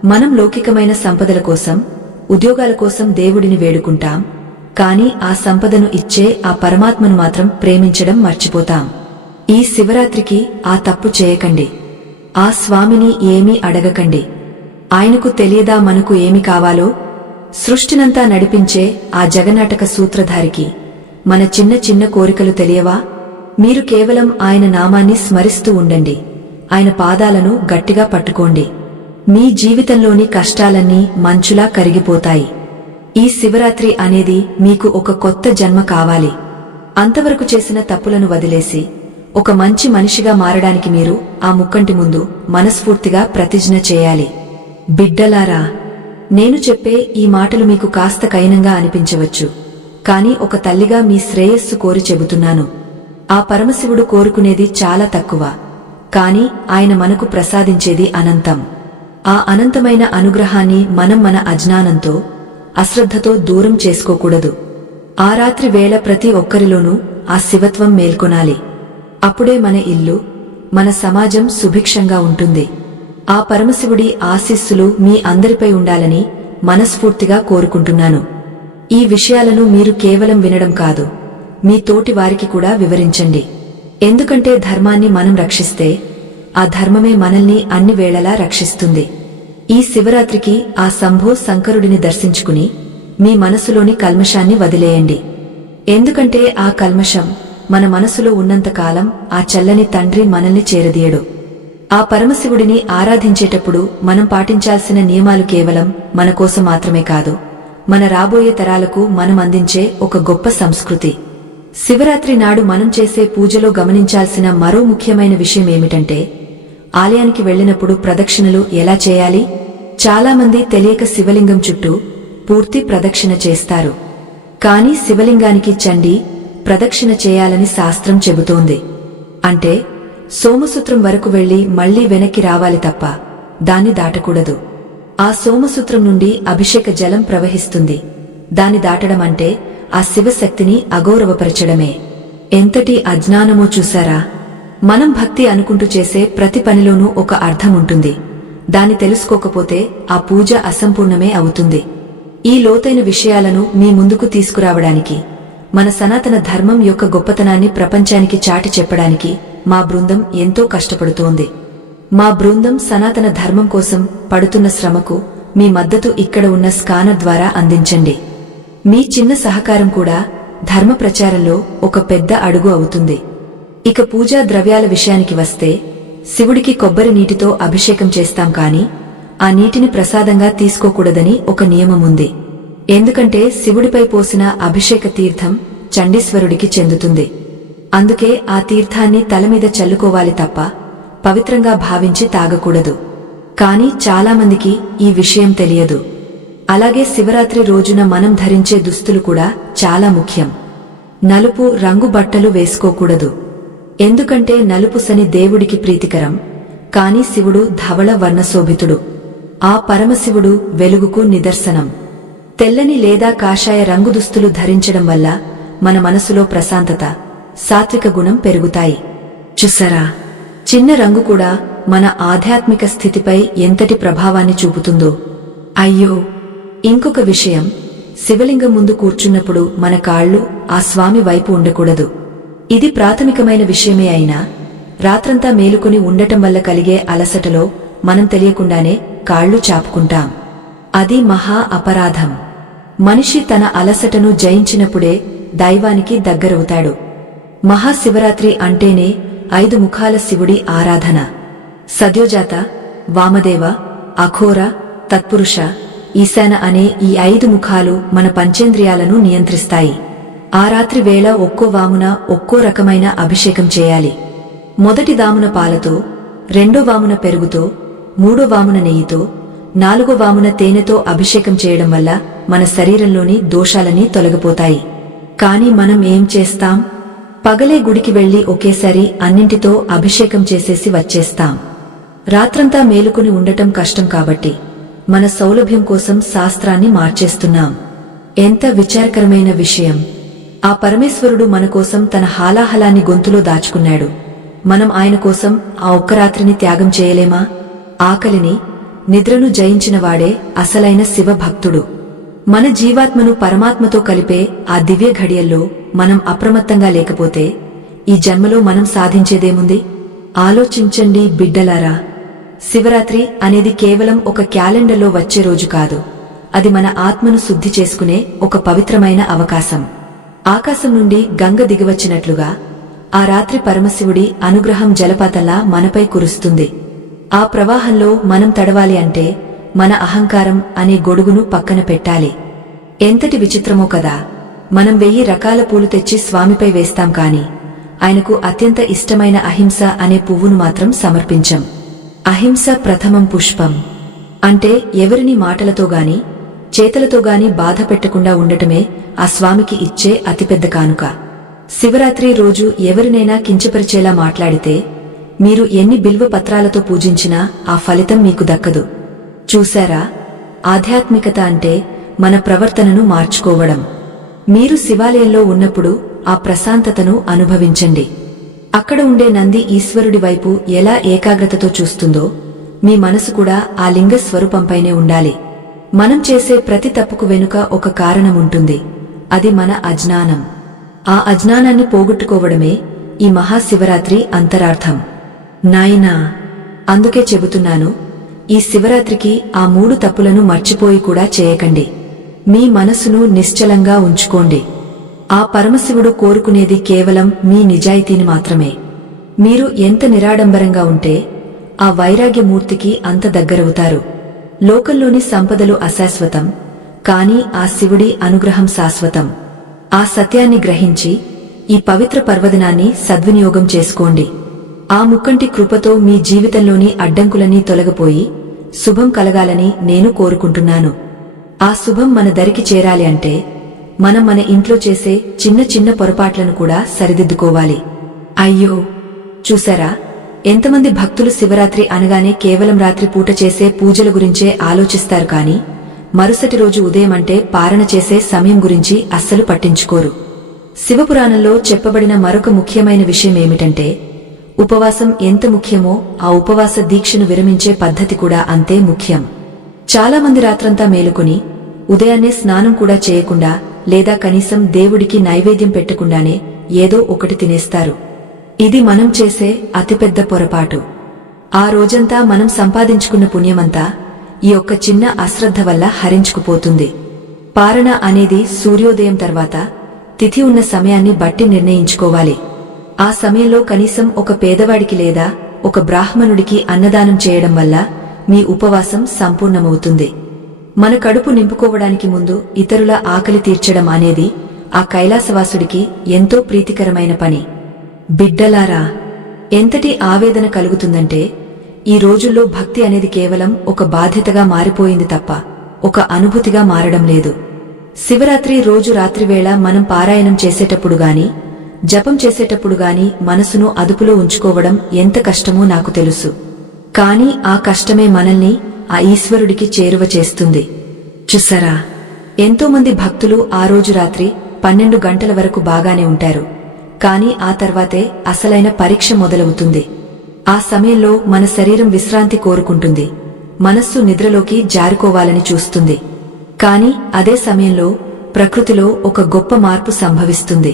మనం లౌకికమైన సంపదల కోసం, ఉద్యోగాల కోసం దేవుడిని వేడుకుంటాం, కాని ఆ సంపదను ఇచ్చే ఆ పరమాత్మను మాత్రం ప్రేమించడం మర్చిపోతాం. ఈ శివరాత్రికి ఆ తప్పు చేయకండి. ఆ స్వామిని ఏమీ అడగకండి. ఆయనకు తెలియదా మనకు ఏమి కావాలో? సృష్టినంతా నడిపించే ఆ జగన్నాటక సూత్రధారికి మన చిన్న చిన్న కోరికలు తెలియవా? మీరు కేవలం ఆయన నామాన్ని స్మరిస్తూ ఉండండి, ఆయన పాదాలను గట్టిగా పట్టుకోండి. మీ జీవితంలోని కష్టాలన్నీ మంచులా కరిగిపోతాయి. ఈ శివరాత్రి అనేది మీకు ఒక కొత్త జన్మ కావాలి. అంతవరకు చేసిన తప్పులను వదిలేసి ఒక మంచి మనిషిగా మారడానికి మీరు ఆ ముక్కంటి ముందు మనస్ఫూర్తిగా ప్రతిజ్ఞ చేయాలి. బిడ్డలారా, నేను చెప్పే ఈ మాటలు మీకు కాస్త కఠినంగా అనిపించవచ్చు, కాని ఒక తల్లిగా మీ శ్రేయస్సు కోరి చెబుతున్నాను. ఆ పరమశివుడు కోరుకునేది చాలా తక్కువ, కాని ఆయన మనకు ప్రసాదించేది అనంతం. ఆ అనంతమైన అనుగ్రహాన్ని మనం మన అజ్ఞానంతో, అశ్రద్ధతో దూరం చేసుకోకూడదు. ఆ రాత్రి వేళ ప్రతి ఒక్కరిలోనూ ఆ శివత్వం మేల్కొనాలి. అప్పుడే మన ఇల్లు, మన సమాజం సుభిక్షంగా ఉంటుంది. ఆ పరమశివుడి ఆశీస్సులు మీ అందరిపై ఉండాలని మనస్ఫూర్తిగా కోరుకుంటున్నాను. ఈ విషయాలను మీరు కేవలం వినడం కాదు, మీ తోటి వారికి కూడా వివరించండి. ఎందుకంటే ధర్మాన్ని మనం రక్షిస్తే ఆ ధర్మమే మనల్ని అన్ని వేళలా రక్షిస్తుంది. ఈ శివరాత్రికి ఆ శంభో శంకరుడిని దర్శించుకుని మీ మనసులోని కల్మషాన్ని వదిలేయండి. ఎందుకంటే ఆ కల్మషం మన మనసులో ఉన్నంతకాలం ఆ చల్లని తండ్రి మనల్ని చేరదీయడు. ఆ పరమశివుడిని ఆరాధించేటప్పుడు మనం పాటించాల్సిన నియమాలు కేవలం మన కోసం మాత్రమే కాదు, మన రాబోయే తరాలకు మనం అందించే ఒక గొప్ప సంస్కృతి. శివరాత్రి నాడు మనం చేసే పూజలో గమనించాల్సిన మరో ముఖ్యమైన విషయం ఏమిటంటే ఆలయానికి వెళ్లినప్పుడు ప్రదక్షిణలు ఎలా చేయాలి. చాలామంది తెలియక శివలింగం చుట్టూ పూర్తి ప్రదక్షిణ చేస్తారు. కాని శివలింగానికి చండీ ప్రదక్షిణ చేయాలని శాస్త్రం చెబుతోంది. అంటే సోమసూత్రం వరకు వెళ్లి మళ్లీ వెనక్కి రావాలి తప్ప దాన్ని దాటకూడదు. ఆ సోమసూత్రం నుండి అభిషేక జలం ప్రవహిస్తుంది. దాన్ని దాటడం అంటే ఆ శివశక్తిని అగౌరవపరచడమే. ఎంతటి అజ్ఞానమో చూశారా. మనం భక్తి అనుకుంటూ చేసే ప్రతి పనిలోనూ ఒక అర్థం ఉంటుంది. దాన్ని తెలుసుకోకపోతే ఆ పూజ అసంపూర్ణమే అవుతుంది. ఈ లోతైన విషయాలను మీ ముందుకు తీసుకురావడానికి, మన సనాతన ధర్మం యొక్క గొప్పతనాన్ని ప్రపంచానికి చాటి చెప్పడానికి మా బృందం ఎంతో కష్టపడుతోంది. మా బృందం సనాతన ధర్మం కోసం పడుతున్న శ్రమకు మీ మద్దతు ఇక్కడ ఉన్న స్కానర్ ద్వారా అందించండి. మీ చిన్న సహకారం కూడా ధర్మ ప్రచారంలో ఒక పెద్ద అడుగు అవుతుంది. ఇక పూజా ద్రవ్యాల విషయానికి వస్తే శివుడికి కొబ్బరి నీటితో అభిషేకం చేస్తాం కాని ఆ నీటిని ప్రసాదంగా తీసుకోకూడదని ఒక నియమముంది. ఎందుకంటే శివుడిపై పోసిన అభిషేక తీర్థం చండీశ్వరుడికి చెందుతుంది. అందుకే ఆ తీర్థాన్ని తలమీద చల్లుకోవాలి తప్ప పవిత్రంగా భావించి తాగకూడదు. కాని చాలామందికి ఈ విషయం తెలియదు. అలాగే శివరాత్రి రోజున మనం ధరించే దుస్తులు కూడా చాలా ముఖ్యం. నలుపు రంగు బట్టలు వేసుకోకూడదు. ఎందుకంటే నలుపు శని దేవుడికి ప్రీతికరం. కాని శివుడు ధవళ వర్ణశోభితుడు. ఆ పరమశివుడు వెలుగుకు నిదర్శనం. తెల్లని లేదా కాషాయ రంగు దుస్తులు ధరించడం వల్ల మన మనసులో ప్రశాంతత, సాత్విక గుణం పెరుగుతాయి. చూసారా, చిన్న రంగు కూడా మన ఆధ్యాత్మిక స్థితిపై ఎంతటి ప్రభావాన్ని చూపుతుందో. అయ్యో, ఇంకొక విషయం, శివలింగం ముందు కూర్చున్నప్పుడు మన కాళ్లు ఆ స్వామి వైపు ఉండకూడదు. ఇది ప్రాథమికమైన విషయమే అయినా రాత్రంతా మేలుకొని ఉండటం వల్ల కలిగే అలసటలో మనం తెలియకుండానే కాళ్లు చాపుకుంటాం. అది మహా అపరాధం. మనిషి తన అలసటను జయించినప్పుడే దైవానికి దగ్గరవుతాడు. మహాశివరాత్రి అంటేనే 5 ముఖాల శివుడి ఆరాధన. సద్యోజాత, వామదేవ, అఘోర, తత్పురుష, ఈశాన అనే ఈ 5 ముఖాలు మన పంచేంద్రియాలను నియంత్రిస్తాయి. ఆ రాత్రి వేళ ఒక్కో వామున ఒక్కో రకమైన అభిషేకం చేయాలి. మొదటి వామున పాలతో, రెండో వామున పెరుగుతో, మూడో వామున నెయ్యితో, నాలుగో వామున తేనెతో అభిషేకం చేయడం వల్ల మన శరీరంలోని దోషాలన్నీ తొలగిపోతాయి. కాని మనం ఏం చేస్తాం? పగలే గుడికి వెళ్లి ఒకేసారి అన్నింటితో అభిషేకం చేసేసి వచ్చేస్తాం. రాత్రంతా మేలుకుని ఉండటం కష్టం కాబట్టి మన సౌలభ్యం కోసం శాస్త్రాన్ని మార్చేస్తున్నాం. ఎంత విచారకరమైన విషయం. ఆ పరమేశ్వరుడు మన కోసం తన హాలాహలాన్ని గొంతులో దాచుకున్నాడు. మనం ఆయన కోసం ఆ ఒక్క రాత్రిని త్యాగం చేయలేమా? ఆకలిని, నిద్రను జయించినవాడే అసలైన శివ భక్తుడు. మన జీవాత్మను పరమాత్మతో కలిపే ఆ దివ్య ఘడియల్లో మనం అప్రమత్తంగా లేకపోతే ఈ జన్మలో మనం సాధించేదేముంది? ఆలోచించండి బిడ్డలారా. శివరాత్రి అనేది కేవలం ఒక క్యాలెండర్లో వచ్చే రోజు కాదు. అది మన ఆత్మను శుద్ధి చేసుకునే ఒక పవిత్రమైన అవకాశం. ఆకాశం నుండి గంగ దిగివచ్చినట్లుగా ఆ రాత్రి పరమశివుడి అనుగ్రహం జలపాతంలా మనపై కురుస్తుంది. ఆ ప్రవాహంలో మనం తడవాలి అంటే మన అహంకారం అనే గొడుగును పక్కన పెట్టాలి. ఎంతటి విచిత్రమో కదా. మనం 1000 రకాల పూలు తెచ్చి స్వామిపై వేస్తాం కాని ఆయనకు అత్యంత ఇష్టమైన అహింస అనే పువ్వును మాత్రం సమర్పించం. అహింస ప్రథమం పుష్పం. అంటే ఎవరిని మాటలతో గాని చేతలతో గాని బాధ పెట్టకుండా ఉండటమే ఆ స్వామికి ఇచ్చే అతిపెద్ద కానుక. శివరాత్రి రోజు ఎవరినైనా కించపరిచేలా మాట్లాడితే మీరు ఎన్ని బిల్వ పత్రాలతో పూజించినా ఆ ఫలితం మీకు దక్కదు. చూశారా, ఆధ్యాత్మికత అంటే మన ప్రవర్తనను మార్చుకోవడం. మీరు శివాలయంలో ఉన్నప్పుడు ఆ ప్రశాంతతను అనుభవించండి. అక్కడ ఉండే నంది ఈశ్వరుడి వైపు ఎలా ఏకాగ్రతతో చూస్తుందో మీ మనసు కూడా ఆ లింగ స్వరూపంపైనే ఉండాలి. మనం చేసే ప్రతి తప్పుకు వెనుక ఒక కారణం ఉంటుంది. అది మన అజ్ఞానం. ఆ అజ్ఞానాన్ని పోగొట్టుకోవడమే ఈ మహాశివరాత్రి అంతరార్థం. నాయనా, అందుకే చెబుతున్నాను, ఈ శివరాత్రికి ఆ 3 తప్పులను మర్చిపోయి కూడా చేయకండి. మీ మనసును నిశ్చలంగా ఉంచుకోండి. ఆ పరమశివుడు కోరుకునేది కేవలం మీ నిజాయితీని మాత్రమే. మీరు ఎంత నిరాడంబరంగా ఉంటే ఆ వైరాగ్యమూర్తికి అంత దగ్గరవుతారు. లోకంలోని సంపదలు అశాశ్వతం, కాని ఆ శివుడి అనుగ్రహం శాశ్వతం. ఆ సత్యాన్ని గ్రహించి ఈ పవిత్ర పర్వదినాన్ని సద్వినియోగం చేసుకోండి. ఆ ముక్కంటి కృపతో మీ జీవితంలోని అడ్డంకులన్నీ తొలగిపోయి శుభం కలగాలని నేను కోరుకుంటున్నాను. ఆ శుభం మన దరికి చేరాలి అంటే మనం మన ఇంట్లో చేసే చిన్న చిన్న పొరపాట్లను కూడా సరిదిద్దుకోవాలి. అయ్యో, చూసారా, ఎంతమంది భక్తులు శివరాత్రి అనగానే కేవలం రాత్రి పూట చేసే పూజల గురించే ఆలోచిస్తారు కాని మరుసటి రోజు ఉదయం అంటే పారణ చేసే సమయం గురించి అస్సలు పట్టించుకోరు. శివపురాణంలో చెప్పబడిన మరొక ముఖ్యమైన విషయం ఏమిటంటే ఉపవాసం ఎంత ముఖ్యమో ఆ ఉపవాస దీక్షను విరమించే పద్ధతి కూడా అంతే ముఖ్యం. చాలా మంది రాత్రంతా మేలుకుని ఉదయాన్నే స్నానం కూడా చేయకుండా లేదా కనీసం దేవుడికి నైవేద్యం పెట్టకుండానే ఏదో ఒకటి తినేస్తారు. ఇది మనం చేసే అతిపెద్ద పొరపాటు. ఆ రోజంతా మనం సంపాదించుకున్న పుణ్యమంతా ఈ ఒక్క చిన్న అశ్రద్ధ వల్ల హరించుకుపోతుంది. పారణ అనేది సూర్యోదయం తర్వాత తిథి ఉన్న సమయాన్ని బట్టి నిర్ణయించుకోవాలి. ఆ సమయంలో కనీసం ఒక పేదవాడికి లేదా ఒక బ్రాహ్మణుడికి అన్నదానం చేయడం వల్ల మీ ఉపవాసం సంపూర్ణమవుతుంది. మన కడుపు నింపుకోవడానికి ముందు ఇతరుల ఆకలి తీర్చడం అనేది ఆ కైలాసవాసుడికి ఎంతో ప్రీతికరమైన పని. బిడ్డలారా, ఎంతటి ఆవేదన కలుగుతుందంటే ఈ రోజుల్లో భక్తి అనేది కేవలం ఒక బాధ్యతగా మారిపోయింది తప్ప ఒక అనుభూతిగా మారడం లేదు. శివరాత్రి రోజు రాత్రివేళ మనం పారాయణం చేసేటప్పుడు గాని జపం చేసేటప్పుడు గాని మనసును అదుపులో ఉంచుకోవడం ఎంత కష్టమో నాకు తెలుసు. కాని ఆ కష్టమే మనల్ని ఆ ఈశ్వరుడికి చేరువ చేస్తుంది. చూసారా, ఎంతోమంది భక్తులు ఆ రోజు రాత్రి 12 గంటల వరకు బాగానే ఉంటారు. కాని ఆ తర్వాతే అసలైన పరీక్ష మొదలవుతుంది. ఆ సమయంలో మన శరీరం విశ్రాంతి కోరుకుంటుంది, మనస్సు నిద్రలోకి జారుకోవాలని చూస్తుంది. కాని అదే సమయంలో ప్రకృతిలో ఒక గొప్ప మార్పు సంభవిస్తుంది.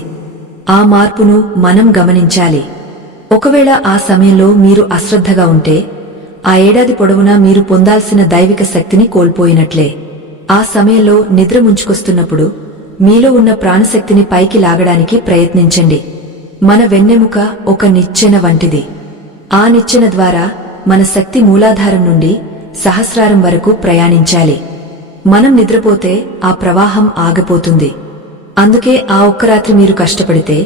ఆ మార్పును మనం గమనించాలి. ఒకవేళ ఆ సమయంలో మీరు అశ్రద్ధగా ఉంటే ఆ ఏడాది పొడవునా మీరు పొందాల్సిన దైవిక శక్తిని కోల్పోయినట్లే. ఆ సమయంలో నిద్ర ముంచుకొస్తున్నప్పుడు మీలో ఉన్న ప్రాణశక్తిని పైకి లాగడానికి ప్రయత్నించండి. మన వెన్నెముక ఒక నిచ్చెన వంటిది. ఆ నిచ్చెన ద్వారా మన శక్తి మూలాధారం నుండి సహస్రారం వరకు ప్రయాణించాలి. మనం నిద్రపోతే ఆ ప్రవాహం ఆగిపోతుంది. అందుకే ఆ ఒక్క రాత్రి మీరు కష్టపడితే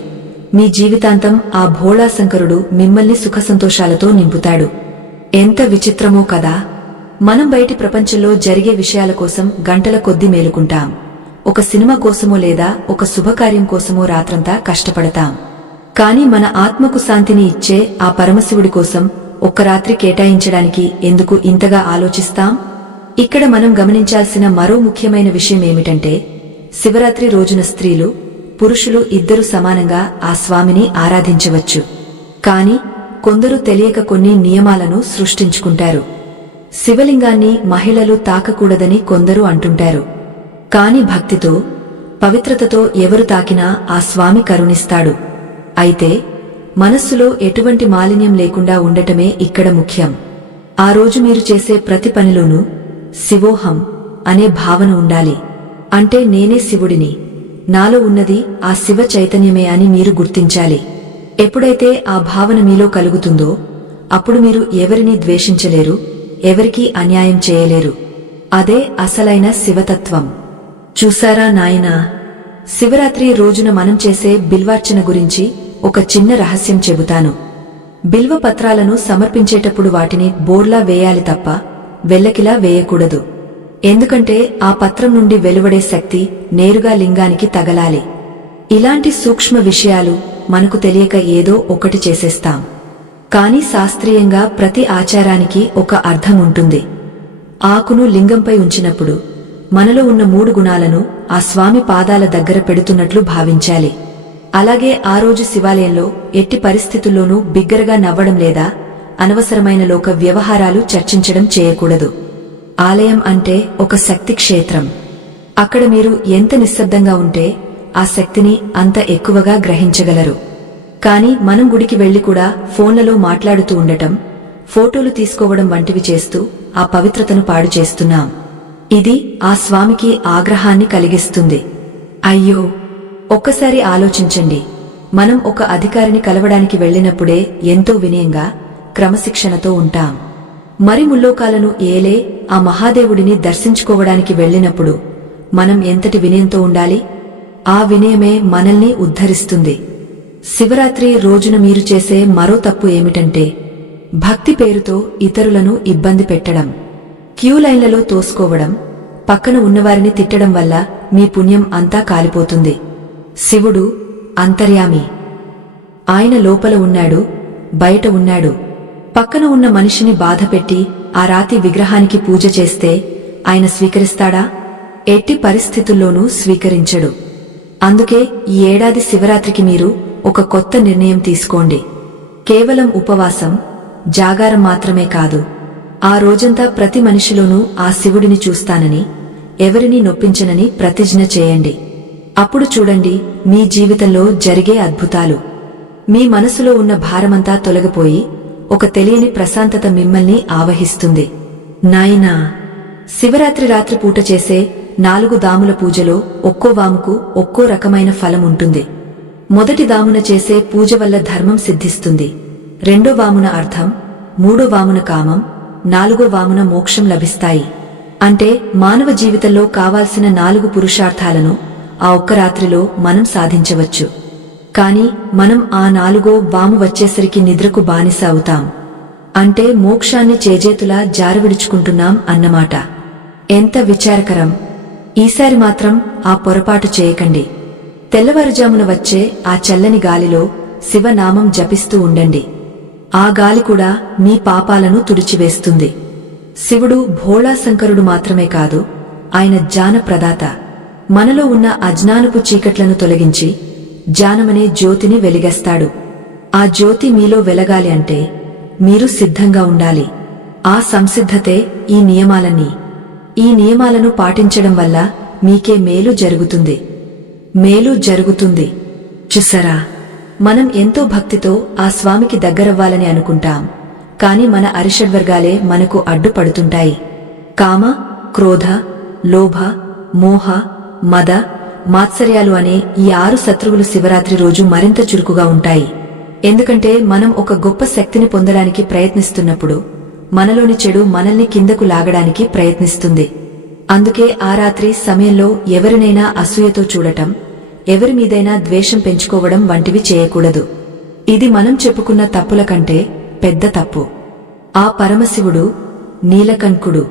మీ జీవితాంతం ఆ భోళాశంకరుడు మిమ్మల్ని సుఖసంతోషాలతో నింపుతాడు. ఎంత విచిత్రమో కదా. మనం బయటి ప్రపంచంలో జరిగే విషయాల కోసం గంటల కొద్దీ మేలుకుంటాం. ఒక సినిమా కోసమో లేదా ఒక శుభకార్యం కోసమో రాత్రంతా కష్టపడతాం. కాని మన ఆత్మకు శాంతిని ఇచ్చే ఆ పరమశివుడి కోసం ఒక్క రాత్రి కేటాయించడానికి ఎందుకు ఇంతగా ఆలోచిస్తాం? ఇక్కడ మనం గమనించాల్సిన మరో ముఖ్యమైన విషయం ఏమిటంటే శివరాత్రి రోజున స్త్రీలు పురుషులు ఇద్దరు సమానంగా ఆ స్వామిని ఆరాధించవచ్చు. కాని కొందరు తెలియక కొన్ని నియమాలను సృష్టించుకుంటారు. శివలింగాన్ని మహిళలు తాకకూడదని కొందరు అంటుంటారు. కాని భక్తితో పవిత్రతతో ఎవరు తాకినా ఆ స్వామి కరుణిస్తాడు. అయితే మనస్సులో ఎటువంటి మాలిన్యం లేకుండా ఉండటమే ఇక్కడ ముఖ్యం. ఆ రోజు మీరు చేసే ప్రతి పనిలోనూ శివోహం అనే భావన ఉండాలి. అంటే నేనే శివుడిని, నాలో ఉన్నది ఆ శివ చైతన్యమే అని మీరు గుర్తించాలి. ఎప్పుడైతే ఆ భావన మీలో కలుగుతుందో అప్పుడు మీరు ఎవరినీ ద్వేషించలేరు, ఎవరికీ అన్యాయం చేయలేరు. అదే అసలైన శివతత్వం. చూసారా నాయనా, శివరాత్రి రోజున మనం చేసే బిల్వార్చన గురించి ఒక చిన్న రహస్యం చెబుతాను. బిల్వ పత్రాలను సమర్పించేటప్పుడు వాటిని బోర్లా వేయాలి తప్ప వెల్లకిలా వేయకూడదు. ఎందుకంటే ఆ పత్రం నుండి వెలువడే శక్తి నేరుగా లింగానికి తగలాలి. ఇలాంటి సూక్ష్మ విషయాలు మనకు తెలియక ఏదో ఒకటి చేసేస్తాం. కాని శాస్త్రీయంగా ప్రతి ఆచారానికి ఒక అర్థం ఉంటుంది. ఆకును లింగంపై ఉంచినప్పుడు మనలో ఉన్న 3 గుణాలను ఆ స్వామి పాదాల దగ్గర పెడుతున్నట్లు భావించాలి. అలాగే ఆ రోజు శివాలయంలో ఎట్టి పరిస్థితుల్లోనూ బిగ్గరగా నవ్వడం లేదా అనవసరమైన లోక వ్యవహారాలు చర్చించడం చేయకూడదు. ఆలయం అంటే ఒక శక్తి క్షేత్రం. అక్కడ మీరు ఎంత నిశ్శబ్దంగా ఉంటే ఆ శక్తిని అంత ఎక్కువగా గ్రహించగలరు. కాని మనం గుడికి వెళ్లి కూడా ఫోన్లలో మాట్లాడుతూ ఉండటం, ఫోటోలు తీసుకోవడం వంటివి చేస్తూ ఆ పవిత్రతను పాడు చేస్తున్నాం. ఇది ఆ స్వామికి ఆగ్రహాన్ని కలిగిస్తుంది. అయ్యో, ఒక్కసారి ఆలోచించండి. మనం ఒక అధికారిని కలవడానికి వెళ్లినప్పుడే ఎంతో వినయంగా క్రమశిక్షణతో ఉంటాం. మరి ముల్లోకాలను ఏలే ఆ మహాదేవుడిని దర్శించుకోవడానికి వెళ్లినప్పుడు మనం ఎంతటి వినయంతో ఉండాలి? ఆ వినయమే మనల్ని ఉద్ధరిస్తుంది. శివరాత్రి రోజున మీరు చేసే మరో తప్పు ఏమిటంటే భక్తి పేరుతో ఇతరులను ఇబ్బంది పెట్టడం, క్యూ లైన్లలో తోసుకోవడం, పక్కన ఉన్నవారిని తిట్టడం వల్ల మీ పుణ్యం అంతా కాలిపోతుంది. శివుడు అంతర్యామి. ఆయన లోపల ఉన్నాడు, బయట ఉన్నాడు. పక్కన ఉన్న మనిషిని బాధపెట్టి ఆ రాతి విగ్రహానికి పూజ చేస్తే ఆయన స్వీకరిస్తాడా? ఎట్టి పరిస్థితుల్లోనూ స్వీకరించడు. అందుకే ఈ ఏడాది శివరాత్రికి మీరు ఒక కొత్త నిర్ణయం తీసుకోండి. కేవలం ఉపవాసం, జాగారం మాత్రమే కాదు, ఆ రోజంతా ప్రతి మనిషిలోనూ ఆ శివుడిని చూస్తానని, ఎవరినీ నొప్పించనని ప్రతిజ్ఞ చేయండి. అప్పుడు చూడండి మీ జీవితంలో జరిగే అద్భుతాలు. మీ మనసులో ఉన్న భారమంతా తొలగిపోయి ఒక తెలియని ప్రశాంతత మిమ్మల్ని ఆవహిస్తుంది. నాయనా, శివరాత్రి రాత్రి పూట చేసే 4 దాముల పూజలో ఒక్కో వాముకు ఒక్కో రకమైన ఫలం ఉంటుంది. మొదటి దామున చేసే పూజ వల్ల ధర్మం సిద్ధిస్తుంది, రెండో వామున అర్థం, మూడో వామున కామం, నాలుగో వామున మోక్షం లభిస్తాయి. అంటే మానవ జీవితంలో కావాల్సిన 4 పురుషార్థాలను ఆ ఒక్క రాత్రిలో మనం సాధించవచ్చు. కాని మనం ఆ 4వ వాము వచ్చేసరికి నిద్రకు బానిస అవుతాం. అంటే మోక్షాన్ని చేజేతులా జారవిడుచుకుంటున్నాం అన్నమాట. ఎంత విచారకరం! ఈసారి మాత్రం ఆ పొరపాటు చేయకండి. తెల్లవారుజామున వచ్చే ఆ చల్లని గాలిలో శివనామం జపిస్తూ ఉండండి. ఆ గాలి కూడా మీ పాపాలను తుడిచివేస్తుంది. శివుడు భోళాశంకరుడు మాత్రమే కాదు, ఆయన జ్ఞాన ప్రదాత. మనలో ఉన్న అజ్ఞానపు చీకట్లను తొలగించి జ్ఞానమనే జ్యోతిని వెలిగేస్తాడు. ఆ జ్యోతి మీలో వెలగాలి అంటే మీరు సిద్ధంగా ఉండాలి. ఆ సంసిద్ధతే ఈ నియమాలన్నీ. ఈ నియమాలను పాటించడం వల్ల మీకే మేలు జరుగుతుంది. మేలు జరుగుతుంది. చూసారా, మనం ఎంతో భక్తితో ఆ స్వామికి దగ్గరవ్వాలని అనుకుంటాం, కాని మన అరిషడ్వర్గాలే మనకు అడ్డుపడుతుంటాయి. కామ, క్రోధ, లోభ, మోహ, మద, మాత్సర్యాలు అనే ఈ 6 శత్రువులు శివరాత్రి రోజు మరింత చురుకుగా ఉంటాయి. ఎందుకంటే మనం ఒక గొప్ప శక్తిని పొందడానికి ప్రయత్నిస్తున్నప్పుడు మనలోని చెడు మనల్ని కిందకు లాగడానికి ప్రయత్నిస్తుంది. అందుకే ఆ రాత్రి సమయంలో ఎవరినైనా అసూయతో చూడటం, ఎవరి మీదైనా ద్వేషం పెంచుకోవడం వంటివి చేయకూడదు. ఇది మనం చెప్పుకున్న తప్పుల కంటే పెద్ద తప్పు. ఆ పరమశివుడు నీలకంఠుడు.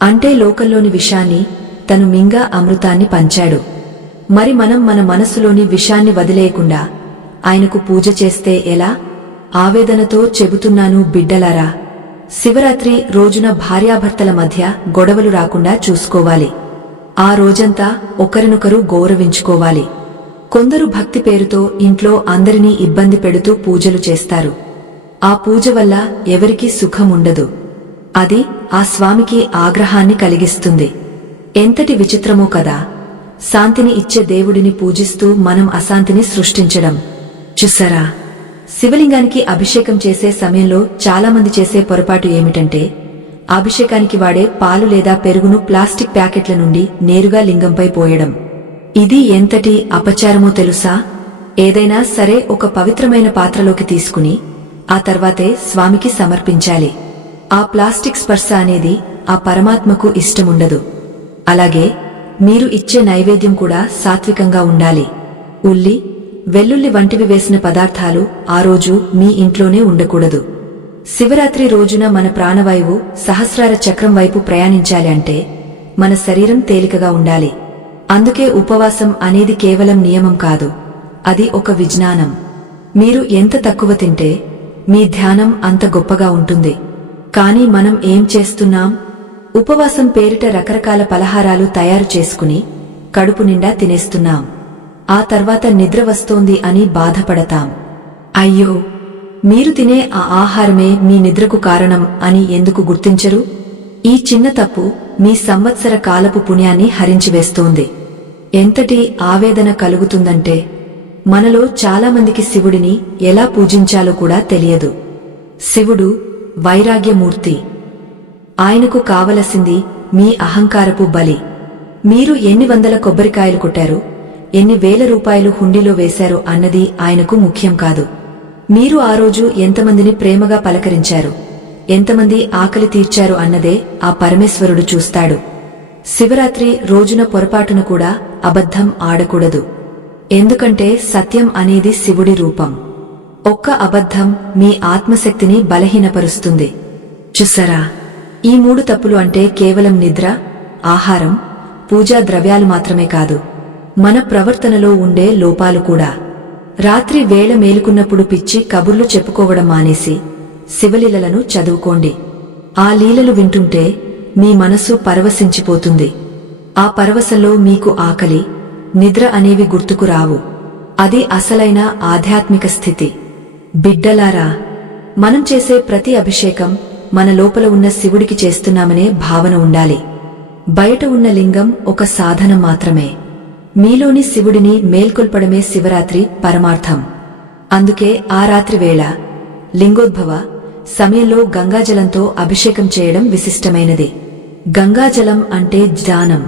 అంటే లోకంలోని విషాన్ని తను మింగా అమృతాన్ని పంచాడు. మరి మనం మన మనసులోని విషాన్ని వదిలేయకుండా ఆయనకు పూజ చేస్తే ఎలా? ఆవేదనతో చెబుతున్నాను బిడ్డలారా, శివరాత్రి రోజున భార్యాభర్తల మధ్య గొడవలు రాకుండా చూసుకోవాలి. ఆ రోజంతా ఒకరినొకరు గౌరవించుకోవాలి. కొందరు భక్తి పేరుతో ఇంట్లో అందరినీ ఇబ్బంది పెడుతూ పూజలు చేస్తారు. ఆ పూజ వల్ల ఎవరికీ సుఖముండదు. అది ఆ స్వామికి ఆగ్రహాన్ని కలిగిస్తుంది. ఎంతటి విచిత్రమో కదా! శాంతిని ఇచ్చే దేవుడిని పూజిస్తూ మనం అశాంతిని సృష్టించడం. చూసారా, శివలింగానికి అభిషేకం చేసే సమయంలో చాలామంది చేసే పొరపాటు ఏమిటంటే అభిషేకానికి వాడే పాలు లేదా పెరుగును ప్లాస్టిక్ ప్యాకెట్ల నుండి నేరుగా లింగంపై పోయడం. ఇది ఎంతటి అపచారమో తెలుసా? ఏదైనా సరే ఒక పవిత్రమైన పాత్రలోకి తీసుకుని ఆ తర్వాతే స్వామికి సమర్పించాలి. ఆ ప్లాస్టిక్ స్పర్శ అనేది ఆ పరమాత్మకు ఇష్టముండదు. అలాగే మీరు ఇచ్చే నైవేద్యం కూడా సాత్వికంగా ఉండాలి. ఉల్లి, వెల్లుల్లి వంటివి వేసిన పదార్థాలు ఆ రోజు మీ ఇంట్లోనే ఉండకూడదు. శివరాత్రి రోజున మన ప్రాణవాయువు సహస్రార చక్రం వైపు ప్రయాణించాలి అంటే మన శరీరం తేలికగా ఉండాలి. అందుకే ఉపవాసం అనేది కేవలం నియమం కాదు, అది ఒక విజ్ఞానం. మీరు ఎంత తక్కువ తింటే మీ ధ్యానం అంత గొప్పగా ఉంటుంది. కానీ మనం ఏం చేస్తున్నాం? ఉపవాసం పేరిట రకరకాల పలహారాలు తయారు చేసుకుని కడుపు నిండా తినేస్తున్నాం. ఆ తర్వాత నిద్ర వస్తోంది అని బాధపడతాం. అయ్యో, మీరు తినే ఆ ఆహారమే మీ నిద్రకు కారణం అని ఎందుకు గుర్తించరు? ఈ చిన్న తప్పు మీ సంవత్సర కాలపు పుణ్యాన్ని హరించివేస్తోంది. ఎంతటి ఆవేదన కలుగుతుందంటే మనలో చాలామందికి శివుడిని ఎలా పూజించాలో కూడా తెలియదు. శివుడు వైరాగ్యమూర్తి. ఆయనకు కావలసింది మీ అహంకారపు బలి. మీరు ఎన్ని వందల కొబ్బరికాయలు కొట్టారు, ఎన్ని వేల రూపాయలు హుండీలో వేశారు అన్నది ఆయనకు ముఖ్యం కాదు. మీరు ఆ రోజు ఎంతమందిని ప్రేమగా పలకరించారు, ఎంతమంది ఆకలి తీర్చారు అన్నదే ఆ పరమేశ్వరుడు చూస్తాడు. శివరాత్రి రోజున పొరపాటున కూడా అబద్ధం ఆడకూడదు. ఎందుకంటే సత్యం అనేది శివుడి రూపం. ఒక్క అబద్ధం మీ ఆత్మశక్తిని బలహీనపరుస్తుంది. చూసారా, ఈ 3 తప్పులు అంటే కేవలం నిద్ర, ఆహారం, పూజా ద్రవ్యాలు మాత్రమే కాదు, మన ప్రవర్తనలో ఉండే లోపాలు కూడా. రాత్రి వేళ మేలుకున్నప్పుడు పిచ్చి కబుర్లు చెప్పుకోవడం మానేసి శివలీలలను చదువుకోండి. ఆ లీలలు వింటుంటే మీ మనసు పరవశించిపోతుంది. ఆ పరవశంలో మీకు ఆకలి, నిద్ర అనేవి గుర్తుకు రావు. అది అసలైన ఆధ్యాత్మిక స్థితి. బిడ్డలారా, మనం చేసే ప్రతి అభిషేకం మన లోపల ఉన్న శివుడికి చేస్తున్నామనే భావన ఉండాలి. బయట ఉన్న లింగం ఒక సాధనం మాత్రమే. మీలోని శివుడిని మేల్కొల్పడమే శివరాత్రి పరమార్థం. అందుకే ఆ రాత్రి వేళ లింగోద్భవ సమయంలో గంగాజలంతో అభిషేకం చేయడం విశిష్టమైనది. గంగాజలం అంటే జ్ఞానం.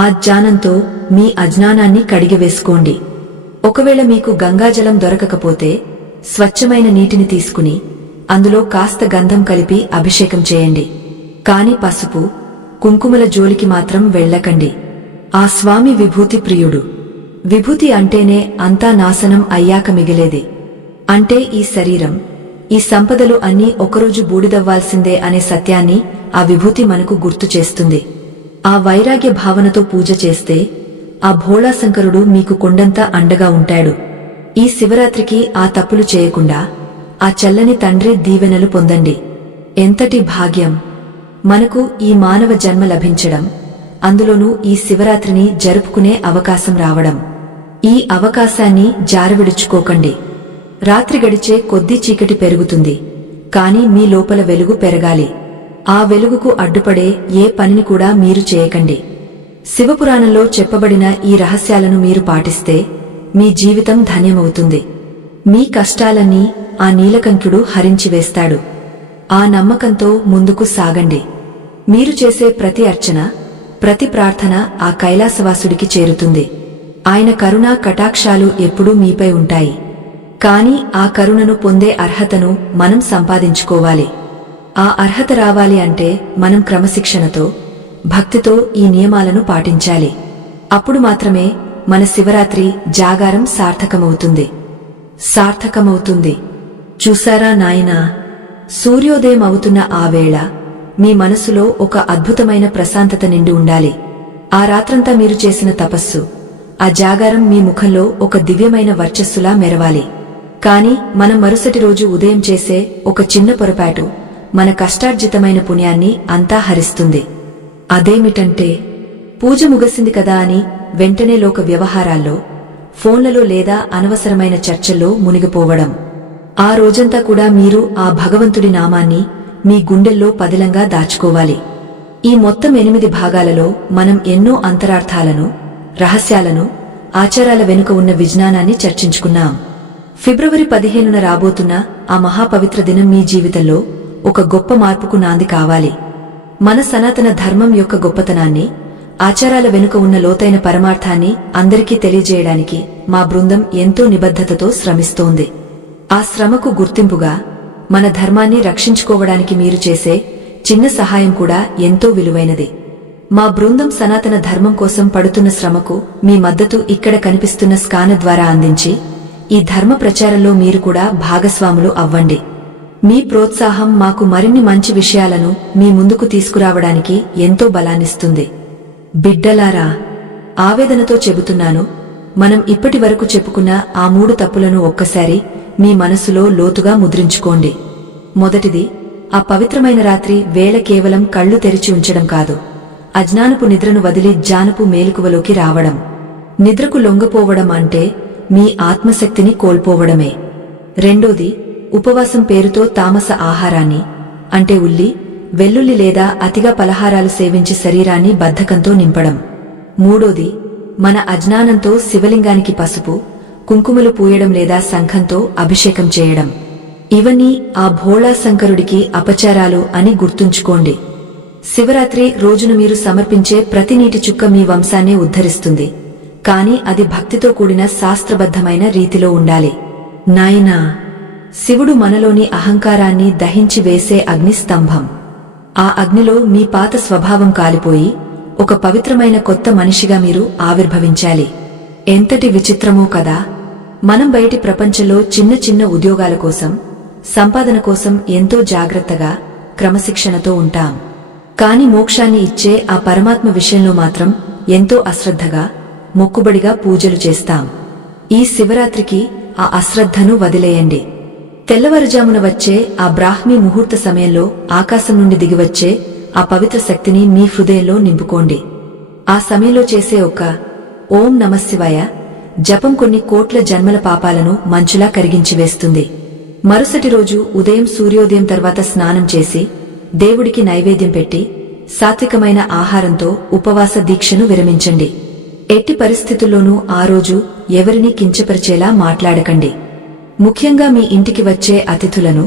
ఆ జ్ఞానంతో మీ అజ్ఞానాన్ని కడిగివేసుకోండి. ఒకవేళ మీకు గంగాజలం దొరకకపోతే స్వచ్ఛమైన నీటిని తీసుకుని అందులో కాస్త గంధం కలిపి అభిషేకం చేయండి. కాని పసుపు, కుంకుమల జోలికి మాత్రం వెళ్ళకండి. ఆ స్వామి విభూతి ప్రియుడు. విభూతి అంటేనే అంతా నాశనం అయ్యాక మిగిలేది. అంటే ఈ శరీరం, ఈ సంపదలు అన్నీ ఒకరోజు బూడిదవ్వాల్సిందే అనే సత్యాన్ని ఆ విభూతి మనకు గుర్తు చేస్తుంది. ఆ వైరాగ్య భావనతో పూజ చేస్తే ఆ భోళాశంకరుడు మీకు కొండంతా అండగా ఉంటాడు. ఈ శివరాత్రికి ఆ తప్పులు చేయకుండా ఆ చల్లని తండ్రి దీవెనలు పొందండి. ఎంతటి భాగ్యం మనకు ఈ మానవ జన్మ లభించడం, అందులోనూ ఈ శివరాత్రిని జరుపుకునే అవకాశం రావడం. ఈ అవకాశాన్ని జారవిడుచుకోకండి. రాత్రి గడిచే కొద్దీ చీకటి పెరుగుతుంది, కాని మీ లోపల వెలుగు పెరగాలి. ఆ వెలుగుకు అడ్డుపడే ఏ పనిని కూడా మీరు చేయకండి. శివపురాణంలో చెప్పబడిన ఈ రహస్యాలను మీరు పాటిస్తే మీ జీవితం ధన్యమవుతుంది. మీ కష్టాలన్నీ ఆ నీలకంఠుడు హరించివేస్తాడు. ఆ నమ్మకంతో ముందుకు సాగండి. మీరు చేసే ప్రతి అర్చన, ప్రతి ప్రార్థన ఆ కైలాసవాసుడికి చేరుతుంది. ఆయన కరుణా కటాక్షాలు ఎప్పుడూ మీపై ఉంటాయి. కాని ఆ కరుణను పొందే అర్హతను మనం సంపాదించుకోవాలి. ఆ అర్హత రావాలి అంటే మనం క్రమశిక్షణతో, భక్తితో ఈ నియమాలను పాటించాలి. అప్పుడు మాత్రమే మన శివరాత్రి జాగారం సార్థకమవుతుంది. చూసారా నాయనా, సూర్యోదయం అవుతున్న ఆ వేళ మీ మనసులో ఒక అద్భుతమైన ప్రశాంతత నిండి ఉండాలి. ఆ రాత్రంతా మీరు చేసిన తపస్సు, ఆ జాగారం మీ ముఖంలో ఒక దివ్యమైన వర్చస్సులా మెరవాలి. కాని మనం మరుసటి రోజు ఉదయం చేసే ఒక చిన్న పొరపాటు మన కష్టార్జితమైన పుణ్యాన్ని అంతా హరిస్తుంది. అదేమిటంటే, పూజ ముగిసింది కదా అని వెంటనే లోక వ్యవహారాల్లో, ఫోన్లలో లేదా అనవసరమైన చర్చల్లో మునిగిపోవడం. ఆ రోజంతా కూడా మీరు ఆ భగవంతుడి నామాన్ని మీ గుండెల్లో పదిలంగా దాచుకోవాలి. ఈ మొత్తం 8 భాగాలలో మనం ఎన్నో అంతరార్థాలను, రహస్యాలను, ఆచారాల వెనుక ఉన్న విజ్ఞానాన్ని చర్చించుకున్నాం. ఫిబ్రవరి 15న రాబోతున్న ఆ మహాపవిత్ర దినం మీ జీవితంలో ఒక గొప్ప మార్పుకు నాంది కావాలి. మన సనాతన ధర్మం యొక్క గొప్పతనాన్ని, ఆచారాల వెనుక ఉన్న లోతైన పరమార్థాన్ని అందరికీ తెలియజేయడానికి మా బృందం ఎంతో నిబద్ధతతో శ్రమిస్తోంది. ఆ శ్రమకు గుర్తింపుగా మన ధర్మాన్ని రక్షించుకోవడానికి మీరు చేసే చిన్న సహాయం కూడా ఎంతో విలువైనది. మా బృందం సనాతన ధర్మం కోసం పడుతున్న శ్రమకు మీ మద్దతు ఇక్కడ కనిపిస్తున్న స్కానర్ ద్వారా అందించి ఈ ధర్మ ప్రచారంలో మీరు కూడా భాగస్వాములు అవ్వండి. మీ ప్రోత్సాహం మాకు మరిన్ని మంచి విషయాలను మీ ముందుకు తీసుకురావడానికి ఎంతో బలాన్నిస్తుంది. బిడ్డలారా, ఆవేదనతో చెబుతున్నాను, మనం ఇప్పటి వరకు చెప్పుకున్న ఆ 3 తప్పులను ఒక్కసారి మీ మనసులో లోతుగా ముద్రించుకోండి. మొదటిది, ఆ పవిత్రమైన రాత్రి వేళ కేవలం కళ్ళు తెరిచి ఉంచడం కాదు, అజ్ఞానపు నిద్రను వదిలి జ్ఞానపు మేలుకువలోకి రావడం. నిద్రకు లొంగపోవడం అంటే మీ ఆత్మశక్తిని కోల్పోవడమే. రెండోది, ఉపవాసం పేరుతో తామస ఆహారాన్ని, అంటే ఉల్లి, వెల్లుల్లి లేదా అతిగా పలహారాలు సేవించి శరీరాన్ని బద్ధకంతో నింపడం. మూడోది, మన అజ్ఞానంతో శివలింగానికి పసుపు, కుంకుమలు పూయడం లేదా శంఖంతో అభిషేకం చేయడం. ఇవన్నీ ఆ భోళాశంకరుడికి అపచారాలు అని గుర్తుంచుకోండి. శివరాత్రి రోజున మీరు సమర్పించే ప్రతి నీటి చుక్క మీ వంశాన్నే ఉద్ధరిస్తుంది. కాని అది భక్తితో కూడిన శాస్త్రబద్ధమైన రీతిలో ఉండాలి. నాయనా, శివుడు మనలోని అహంకారాన్ని దహించి వేసే అగ్నిస్తంభం. ఆ అగ్నిలో మీ పాత స్వభావం కాలిపోయి ఒక పవిత్రమైన కొత్త మనిషిగా మీరు ఆవిర్భవించాలి. ఎంతటి విచిత్రమో కదా. మనం బయటి ప్రపంచంలో చిన్న చిన్న ఉద్యోగాల కోసం, సంపాదన కోసం ఎంతో జాగ్రత్తగా, క్రమశిక్షణతో ఉంటాం. కాని మోక్షాన్ని ఇచ్చే ఆ పరమాత్మ విషయంలో మాత్రం ఎంతో అశ్రద్ధగా, మొక్కుబడిగా పూజలు చేస్తాం. ఈ శివరాత్రికి ఆ అశ్రద్ధను వదిలేయండి. తెల్లవారుజామున వచ్చే ఆ బ్రాహ్మీ ముహూర్త సమయంలో ఆకాశం నుండి దిగివచ్చే ఆ పవిత్ర శక్తిని మీ హృదయంలో నింపుకోండి. ఆ సమయంలో చేసే ఒక ఓం నమఃశివాయ జపం కొన్ని కోట్ల జన్మల పాపాలను మంచులా కరిగించివేస్తుంది. మరుసటి రోజు ఉదయం సూర్యోదయం తర్వాత స్నానం చేసి, దేవుడికి నైవేద్యం పెట్టి, సాత్వికమైన ఆహారంతో ఉపవాస దీక్షను విరమించండి. ఎట్టి పరిస్థితుల్లోనూ ఆ రోజు ఎవరినీ కించపరిచేలా మాట్లాడకండి. ముఖ్యంగా మీ ఇంటికి వచ్చే అతిథులను,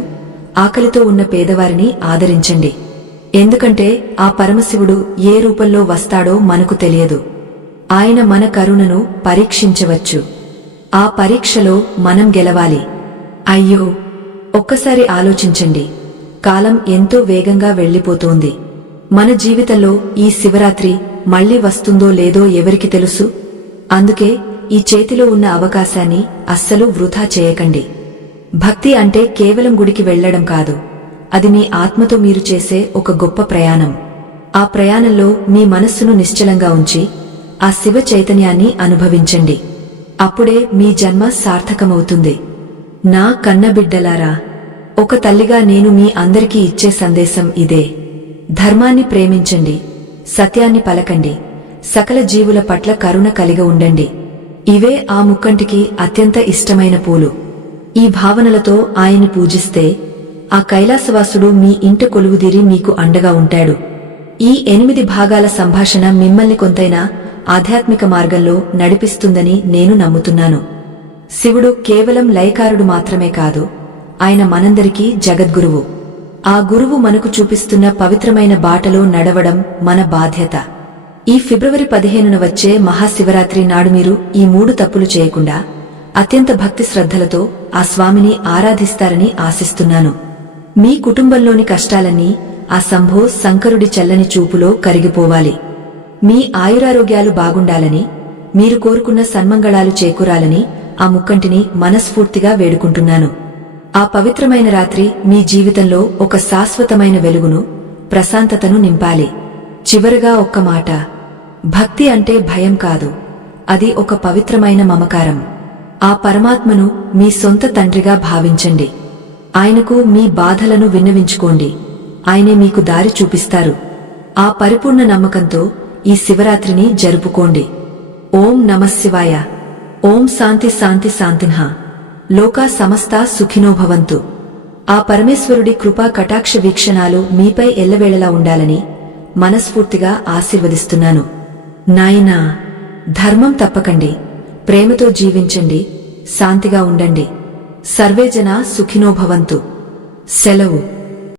ఆకలితో ఉన్న పేదవారిని ఆదరించండి. ఎందుకంటే ఆ పరమశివుడు ఏ రూపంలో వస్తాడో మనకు తెలియదు. ఆయన మన కరుణను పరీక్షించవచ్చు. ఆ పరీక్షలో మనం గెలవాలి. అయ్యో, ఒక్కసారి ఆలోచించండి. కాలం ఎంతో వేగంగా వెళ్లిపోతోంది. మన జీవితంలో ఈ శివరాత్రి మళ్లీ వస్తుందో లేదో ఎవరికి తెలుసు. అందుకే ఈ చేతిలో ఉన్న అవకాశాన్ని అస్సలు వృధా చేయకండి. భక్తి అంటే కేవలం గుడికి వెళ్లడం కాదు. అది మీ ఆత్మతో మీరు చేసే ఒక గొప్ప ప్రయాణం. ఆ ప్రయాణంలో మీ మనస్సును నిశ్చలంగా ఉంచి ఆ శివ చైతన్యాన్ని అనుభవించండి. అప్పుడే మీ జన్మ సార్థకమవుతుంది. నా కన్నబిడ్డలారా, ఒక తల్లిగా నేను మీ అందరికీ ఇచ్చే సందేశం ఇదే. ధర్మాన్ని ప్రేమించండి, సత్యాన్ని పలకండి, సకల జీవుల పట్ల కరుణ కలిగి ఉండండి. ఇవే ఆ ముక్కంటికి అత్యంత ఇష్టమైన పూలు. ఈ భావనలతో ఆయన్ని పూజిస్తే ఆ కైలాసవాసుడు మీ ఇంట కొలువుదీరి మీకు అండగా ఉంటాడు. ఈ 8 భాగాల సంభాషణ మిమ్మల్ని కొంతైనా ఆధ్యాత్మిక మార్గంలో నడిపిస్తుందని నేను నమ్ముతున్నాను. శివుడు కేవలం లయకారుడు మాత్రమే కాదు, ఆయన మనందరికీ జగద్గురువు. ఆ గురువు మనకు చూపిస్తున్న పవిత్రమైన బాటలో నడవడం మన బాధ్యత. ఈ ఫిబ్రవరి 15న వచ్చే మహాశివరాత్రి నాడు మీరు ఈ 3 తప్పులు చేయకుండా అత్యంత భక్తి శ్రద్ధలతో ఆ స్వామిని ఆరాధిస్తారని ఆశిస్తున్నాను. మీ కుటుంబంలోని కష్టాలన్నీ ఆ శంభో శంకరుడి చల్లని చూపులో కరిగిపోవాలి. మీ ఆయురారోగ్యాలు బాగుండాలని, మీరు కోరుకున్న సన్మంగళాలు చేకూరాలని ఆ ముక్కంటిని మనస్ఫూర్తిగా వేడుకుంటున్నాను. ఆ పవిత్రమైన రాత్రి మీ జీవితంలో ఒక శాశ్వతమైన వెలుగును, ప్రశాంతతను నింపాలి. చివరగా ఒక్క మాట. భక్తి అంటే భయం కాదు, అది ఒక పవిత్రమైన మమకారం. ఆ పరమాత్మను మీ సొంత తండ్రిగా భావించండి. ఆయనకు మీ బాధలను విన్నవించుకోండి. ఆయనే మీకు దారి చూపిస్తారు. ఆ పరిపూర్ణ నమ్మకంతో ఈ శివరాత్రిని జరుపుకోండి. ఓం నమఃశివాయ. ఓం శాంతి శాంతి శాంతిన్హ. లోకా సమస్తా సుఖినో భవంతు. ఆ పరమేశ్వరుడి కృపా కటాక్ష వీక్షణాలు మీపై ఎల్లవేళలా ఉండాలని మనస్ఫూర్తిగా ఆశీర్వదిస్తున్నాను. నాయనా, ధర్మం తప్పకండి, ప్రేమతో జీవించండి, శాంతిగా ఉండండి. సర్వేజన సుఖినో భవంతు. సెలవు.